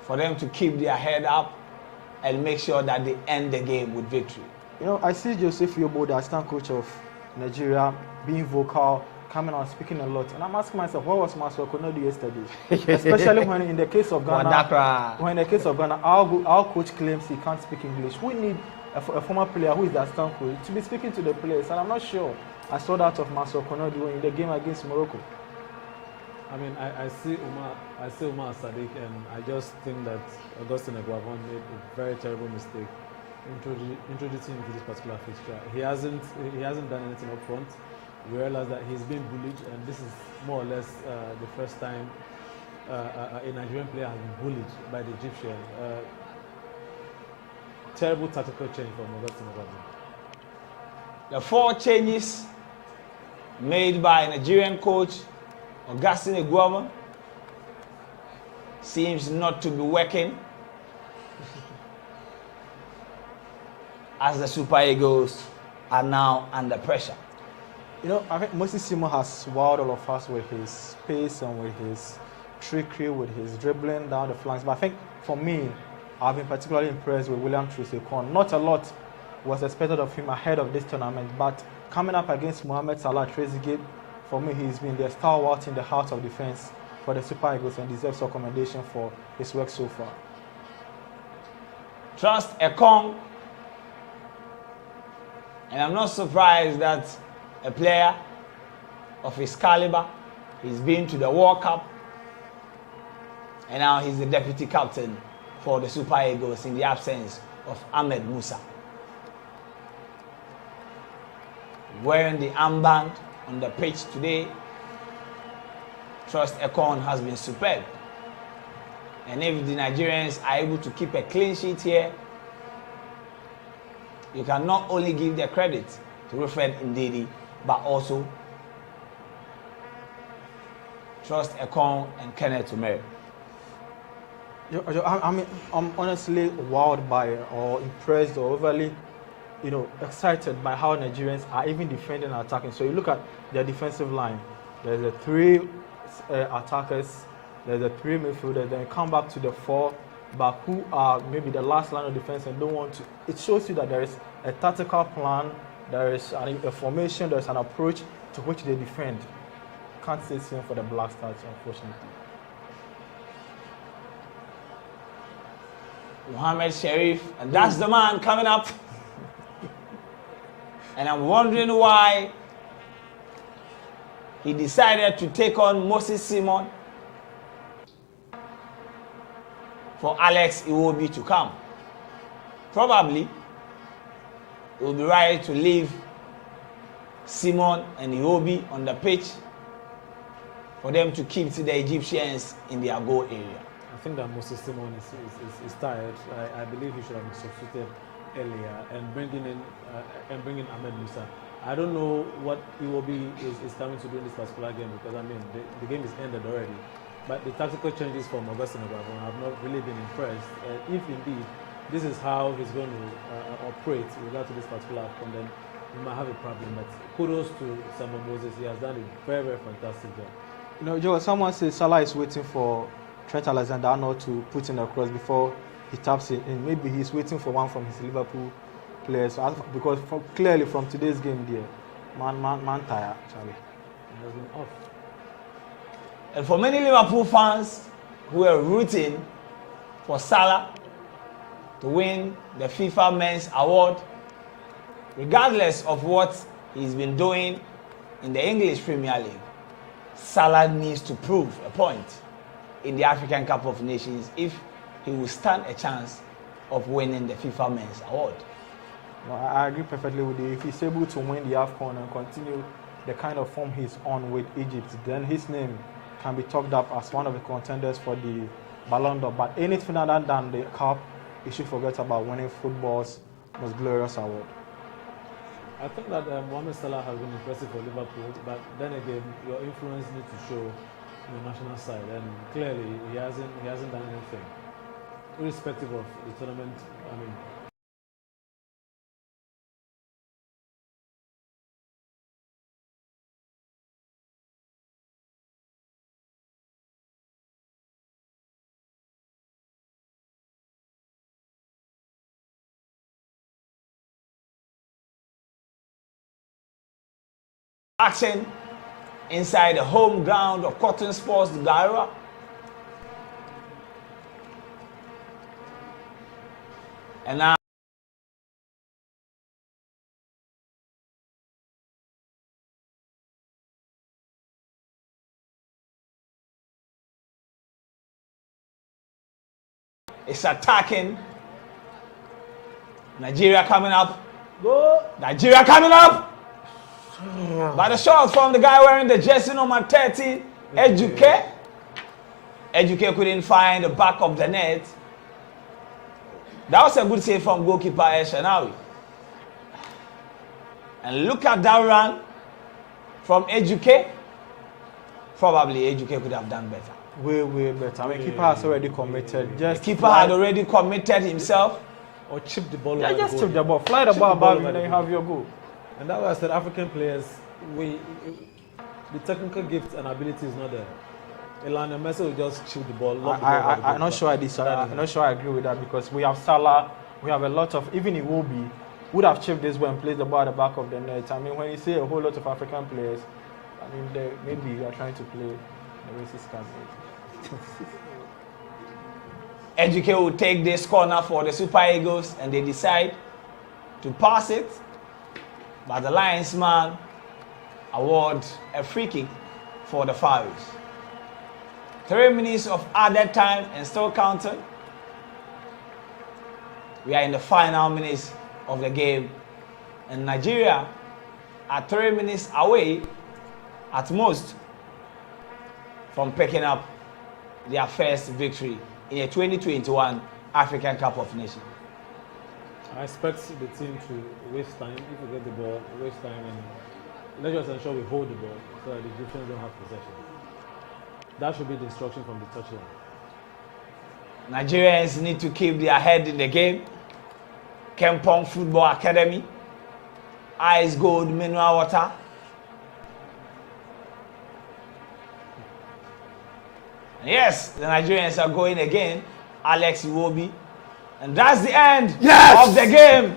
for them to keep their head up and make sure that they end the game with victory. I see Joseph Yobo, the assistant coach of Nigeria, being vocal, coming out, speaking a lot. And I'm asking myself, what was Maswa Kono yesterday? Especially when in the case of Ghana, our coach claims he can't speak English. We need a former player who is the assistant coach to be speaking to the players. And I'm not sure I saw that of Maswa Kono in the game against Morocco. I mean, I see Umar Sadiq, and I just think that Augustine Eguavon made a very terrible mistake introducing him to this particular fixture. He hasn't done anything up front. We realize that he's been bullied, and this is more or less the first time a Nigerian player has been bullied by the Egyptian. Terrible tactical change from Augustine Ogbonnia. The 4 changes made by Nigerian coach Augustine Ogbonnia seems not to be working as the Super Eagles are now under pressure. You know, I think Moses Simon has wowed all of us with his pace and with his trickery, with his dribbling down the flanks. But I think for me, I've been particularly impressed with William Troost-Ekong. Not a lot was expected of him ahead of this tournament, but coming up against Mohamed Salah Trezeguet, for me, he's been the stalwart in the heart of defense for the Super Eagles and deserves commendation for his work so far. Troost-Ekong, and I'm not surprised that a player of his caliber, he's been to the World Cup, and now he's the deputy captain for the Super Eagles in the absence of Ahmed Musa. Wearing the armband on the pitch today, Troost-Ekong has been superb. And if the Nigerians are able to keep a clean sheet here, you can not only give the credit to Wilfred Ndidi, but also Troost-Ekong and Kenneth Omeru. I mean, I'm honestly wowed by or impressed or overly, excited by how Nigerians are even defending and attacking. So you look at their defensive line. There's the 3 attackers, there's the 3 midfielders. Then you come back to the 4 back who are maybe the last line of defense and don't want to. It shows you that there is a tactical plan, there is a formation, there's an approach to which they defend. Can't say same for the Black Stars, unfortunately. Mohamed Sharif, and that's the man coming up. And I'm wondering why he decided to take on Moses Simon for Alex Iwobi to come. Probably it would be right to leave Simon and Iwobi on the pitch for them to keep the Egyptians in their goal area. I think that Moses Simon is tired. I believe he should have been substituted earlier and bringing Ahmed Musa. I don't know what Iwobi is coming to do in this particular game, because I mean the game is ended already. But the tactical changes from Augustine Ogbonnia have not really been impressed. If indeed this is how he's going to operate with regard to this particular Afcon, then we might have a problem. But kudos to Simon Moses. He has done a very, very fantastic job. Joe, someone says Salah is waiting for Trent Alexander-Arnold to put in a cross before he taps it in. Maybe he's waiting for one from his Liverpool players, because clearly from today's game there, man tired, Charlie. He has been off. And for many Liverpool fans who are rooting for Salah to win the FIFA Men's Award, regardless of what he's been doing in the English Premier League, Salah needs to prove a point in the African Cup of Nations if he will stand a chance of winning the FIFA Men's Award. No, I agree perfectly with you. If he's able to win the Afcon and continue the kind of form he's on with Egypt, then his name can be talked up as one of the contenders for the Ballon d'Or. But anything other than the Cup, he should forget about winning football's most glorious award. I think that Mohamed Salah has been impressive for Liverpool, but then again, your influence needs to show on the national side, and clearly he hasn't done anything, irrespective of the tournament. I mean, Action inside the home ground of Cotton Sports Gara. And now it's attacking. Nigeria coming up. Go! Nigeria coming up! By the shot from the guy wearing the jersey number 30, Ejuke. Ejuke couldn't find the back of the net. That was a good save from goalkeeper Shenawi. And look at that run from Ejuke. Probably Ejuke could have done better. Way better. I mean, keeper has already committed. Just the keeper had already committed himself. Or chip the ball. Yeah, just chip the ball. Fly the ball above, and then you have your goal. And that's why I said African players, the technical gift and ability is not there. Elana Messi will just chip the ball. I'm not sure I'm not sure I agree with that, because we have Salah, we have a lot of, even Iwobi would have chipped this one and placed the ball at the back of the net. I mean, when you say a whole lot of African players, I mean, maybe you are trying to play the racist card. Ejuke will take this corner for the Super Eagles, and they decide to pass it, but the linesman award a free kick for the Pharaohs. 3 minutes of added time and still counting. We are in the final minutes of the game, and Nigeria are 3 minutes away at most from picking up their first victory in a 2021 African Cup of Nations. I expect the team to waste time. If we get the ball, waste time, and let's just ensure we hold the ball so that the Egyptians don't have possession. That should be the instruction from the touchline. Nigerians need to keep their head in the game. Kempong Football Academy, Ice Gold Mineral Water. Yes, the Nigerians are going again. Alex Iwobi. And that's the end of the game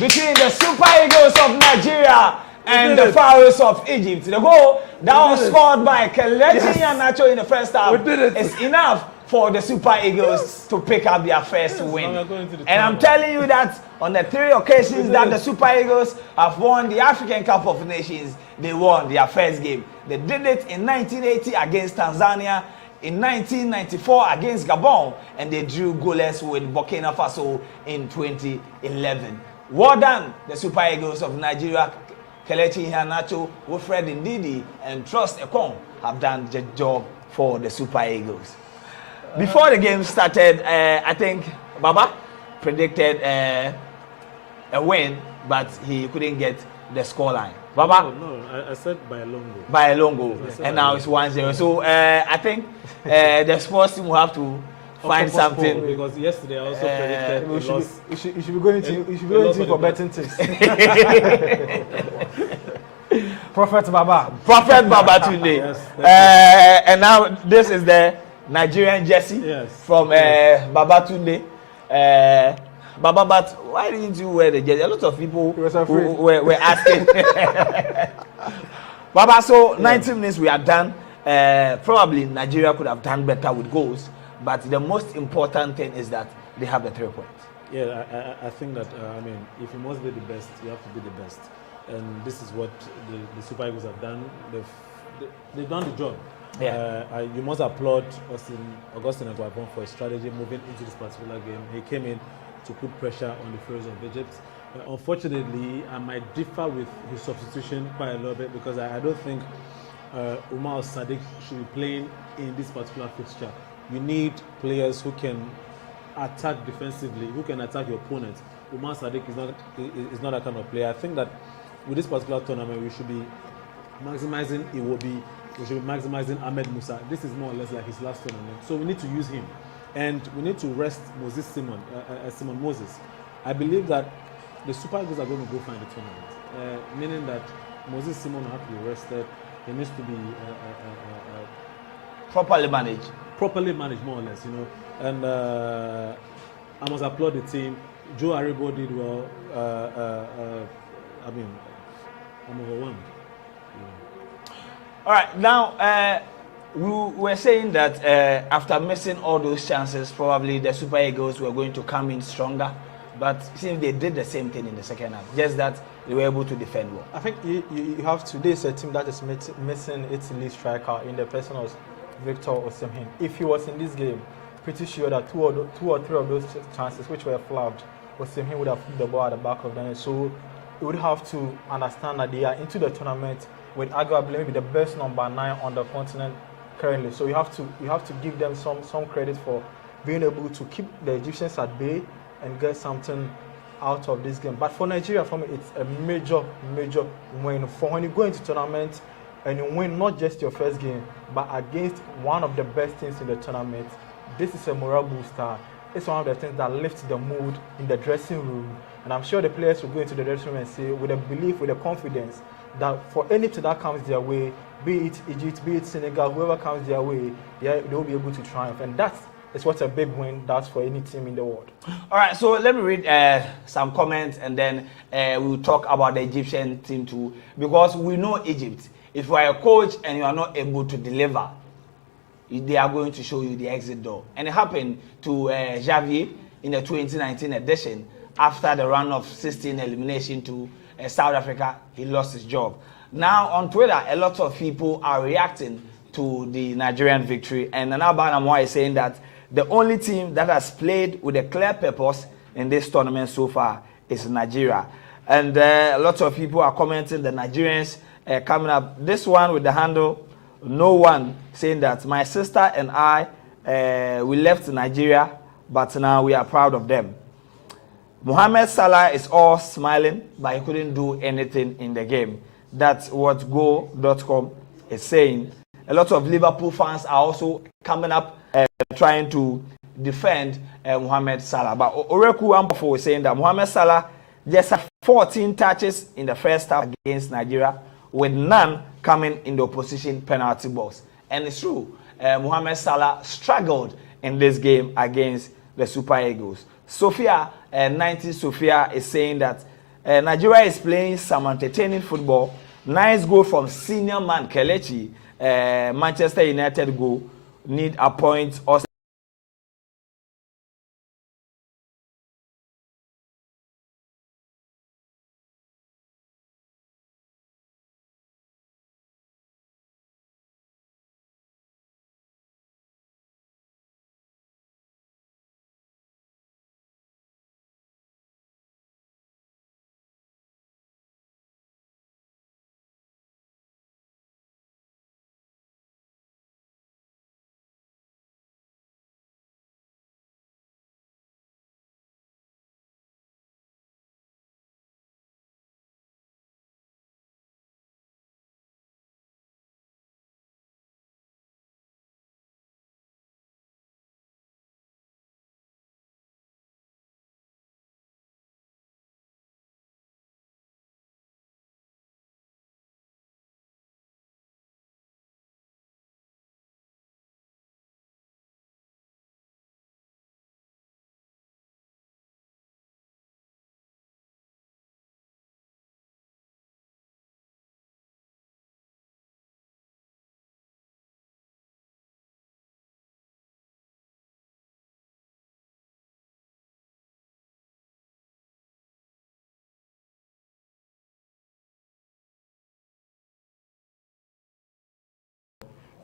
between the Super Eagles of Nigeria and the Pharaohs of Egypt. The goal that was scored by Kelechi Iheanacho in the first half is enough for the Super Eagles to pick up their first win. And I'm telling you that on the 3 occasions that the Super Eagles have won the African Cup of Nations, they won their first game. They did it in 1980 against Tanzania, in 1994 against Gabon, and they drew goalless with Burkina Faso in 2011. Well done, the Super Eagles of Nigeria. Kelechi Iheanacho, Wilfred Ndidi, and Trust Ekong have done the job for the Super Eagles. Before the game started, I think Baba predicted a win, but he couldn't get the scoreline. Baba? No, I said by a long goal. By a long goal. And now it's 1-0. So I think the sports team will have to find something. Because yesterday I also predicted you should be going to for betting things. Prophet Baba. Prophet Baba today. And now this is the Nigerian jersey from Baba Tunde. Baba, but why didn't you wear the jersey? A lot of people were asking. Baba, so 90 minutes we are done. Probably Nigeria could have done better with goals, but the most important thing is that they have the 3 points. Yeah, I think that, I mean, if you must be the best, you have to be the best. And this is what the Super Eagles have done. They've done the job. Yeah. You must applaud Augustine Aguabon for his strategy moving into this particular game. He came in to put pressure on the Pharaohs of Egypt. Unfortunately, I might differ with his substitution quite a little bit, because I don't think Umar Sadiq should be playing in this particular fixture. You need players who can attack defensively, who can attack your opponent. Umar Sadiq is not that kind of player. I think that with this particular tournament, we should be maximizing Iwobi, we should be maximizing Ahmed Musa. This is more or less like his last tournament. So we need to use him. And we need to rest Simon Moses. I believe that the Super Eagles are going to go find the tournament, meaning that Moses Simon will have to be rested. He needs to be properly managed. Properly managed, more or less, you know. And I must applaud the team. Joe Aribo did well. I mean, I'm overwhelmed. All right, now we were saying that after missing all those chances, probably the Super Eagles were going to come in stronger. But since they did the same thing in the second half, just that they were able to defend well. I think you have today's a team that is missing its lead striker in the person of Victor Osimhen. If he was in this game, pretty sure that two or three of those chances which were flagged, Osimhen would have put the ball at the back of the net. So you would have to understand that they are into the tournament with arguably maybe the best number 9 on the continent currently. So you have to give them some credit for being able to keep the Egyptians at bay and get something out of this game. But for Nigeria, for me, it's a major win. For when you go into tournament and you win not just your first game, but against one of the best teams in the tournament, this is a morale booster. It's one of the things that lifts the mood in the dressing room. And I'm sure the players will go into the dressing room and say, with a belief, with a confidence, that for any team that comes their way, be it Egypt, be it Senegal, whoever comes their way, they will be able to triumph. And that's what a big win does for any team in the world. All right, so let me read some comments, and then we'll talk about the Egyptian team too, because we know Egypt. If you are a coach and you are not able to deliver, they are going to show you the exit door. And it happened to Javier in the 2019 edition. After the run of 16 elimination to South Africa, he lost his job. Now on Twitter, a lot of people are reacting to the Nigerian victory, and Anaba Namwa is saying that the only team that has played with a clear purpose in this tournament so far is Nigeria. And a lot of people are commenting the Nigerians coming up. This one with the handle, no one, saying that my sister and I, we left Nigeria, but now we are proud of them. Mohamed Salah is all smiling, but he couldn't do anything in the game. That's what Go.com is saying. A lot of Liverpool fans are also coming up trying to defend Mohamed Salah. But Oreku Ampofo is saying that Mohamed Salah just had 14 touches in the first half against Nigeria, with none coming in the opposition penalty box. And it's true, Mohamed Salah struggled in this game against the Super Eagles. Sophia, 90 Sophia, is saying that Nigeria is playing some entertaining football. Nice goal from senior man Kelechi. Manchester United goal. Need a point or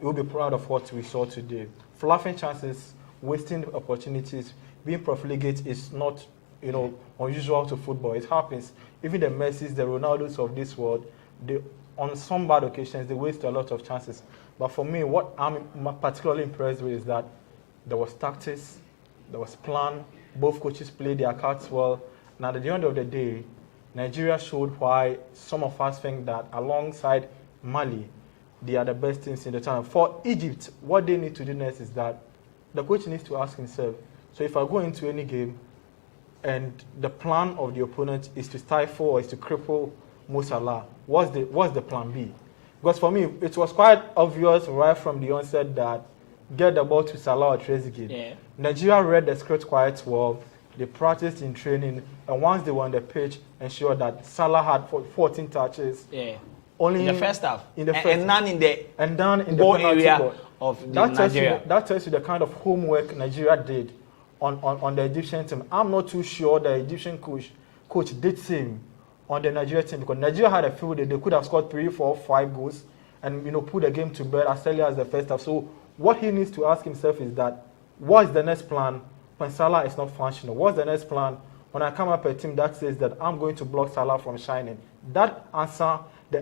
we will be proud of what we saw today. Fluffing chances, wasting opportunities, being profligate is not, unusual to football. It happens. Even the Messis, the Ronaldos of this world, on some bad occasions, they waste a lot of chances. But for me, what I'm particularly impressed with is that there was tactics, there was plan, both coaches played their cards well. And at the end of the day, Nigeria showed why some of us think that alongside Mali, they are the best teams in the tournament. For Egypt, what they need to do next is that the coach needs to ask himself, so if I go into any game and the plan of the opponent is to stifle or is to cripple Mo Salah, what's the plan B? Because for me, it was quite obvious right from the onset that get the ball to Salah or Trezeguet. Yeah. Nigeria read the script quite well. They practiced in training, and once they were on the pitch, ensured that Salah had 14 touches. Yeah. Only in the first half, in the first and none in the goal area goal. of Nigeria. That tells you the kind of homework Nigeria did on the Egyptian team. I'm not too sure the Egyptian coach did same on the Nigeria team, because Nigeria had a few that they could have scored 3, 4, 5 goals and put the game to bed as early as the first half. So what he needs to ask himself is that, what is the next plan when Salah is not functional? What's the next plan when I come up a team that says that I'm going to block Salah from shining? The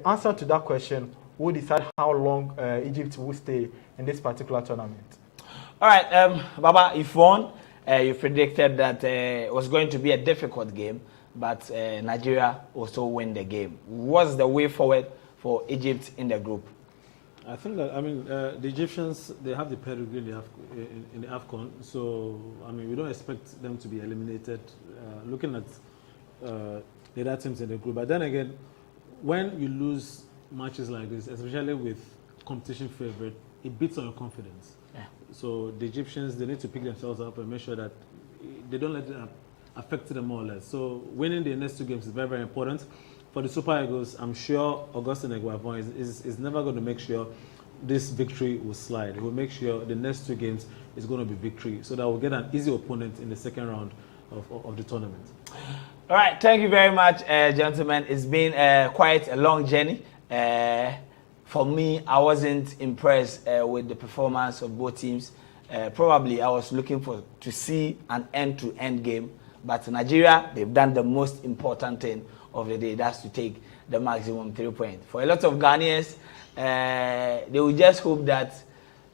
answer to that question will decide how long Egypt will stay in this particular tournament. All right, Baba, if won, you predicted that it was going to be a difficult game, but Nigeria also win the game. What's the way forward for Egypt in the group? I think that, I mean, the Egyptians, they have the pedigree in the Afcon, so, I mean, we don't expect them to be eliminated looking at the other teams in the group. But then again, when you lose matches like this, especially with competition favorite, it beats on your confidence. Yeah. So the Egyptians, they need to pick themselves up and make sure that they don't let it affect them more or less. So winning the next 2 games is very, very important. For the Super Eagles, I'm sure Augustine Eguavoen is never going to make sure this victory will slide. He will make sure the next 2 games is going to be victory, so that we'll get an easy opponent in the second round of the tournament. All right, thank you very much, gentlemen. It's been quite a long journey. For me, I wasn't impressed with the performance of both teams. Probably I was looking to see an end-to-end game, but Nigeria, they've done the most important thing of the day. That's to take the maximum 3 points. For a lot of Ghanaians, they will just hope that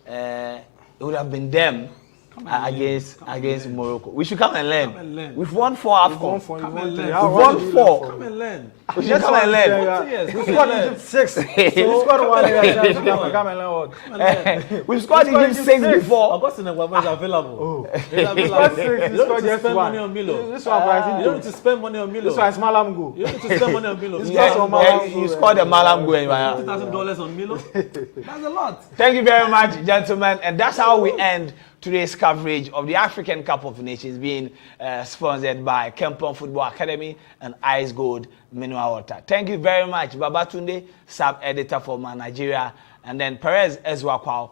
it would have been them against Morocco. We should come and learn. We've won 4 Afcon. We've won 4. Come and learn. We should come and learn. We scored Egypt 6. So we scored 1. Come and learn what? We've scored Egypt 6 before. Augustine Eguavoen is available. He's Scored available. 6. You don't need to spend money on Milo. This one, You don't need to spend money on Milo. this one is Malam go. You don't need to spend money on Milo. You scored a Malam goal. $2,000 on Milo. That's a lot. Thank you very much, gentlemen. And that's how we end today's coverage of the African Cup of Nations, being sponsored by Kempton Football Academy and Ice Gold Mineral Water. Thank you very much, Babatunde, sub-editor for Nigeria, and then Perez Ezwakwao,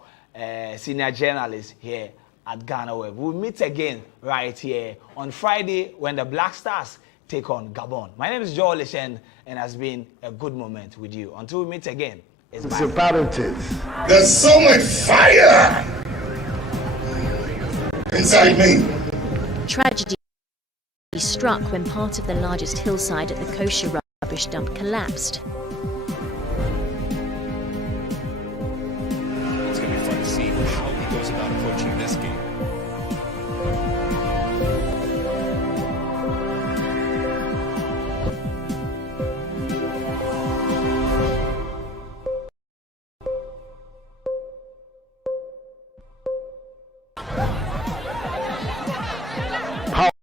senior journalist here at GhanaWeb. We'll meet again right here on Friday when the Black Stars take on Gabon. My name is Joel Leshen, and it has been a good moment with you. Until we meet again, it's bye. There's so much fire inside me. Tragedy struck when part of the largest hillside at the kosher rubbish dump collapsed. It's going to be fun to see how he goes about approaching this game.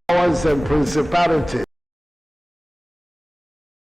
Powers and principalities.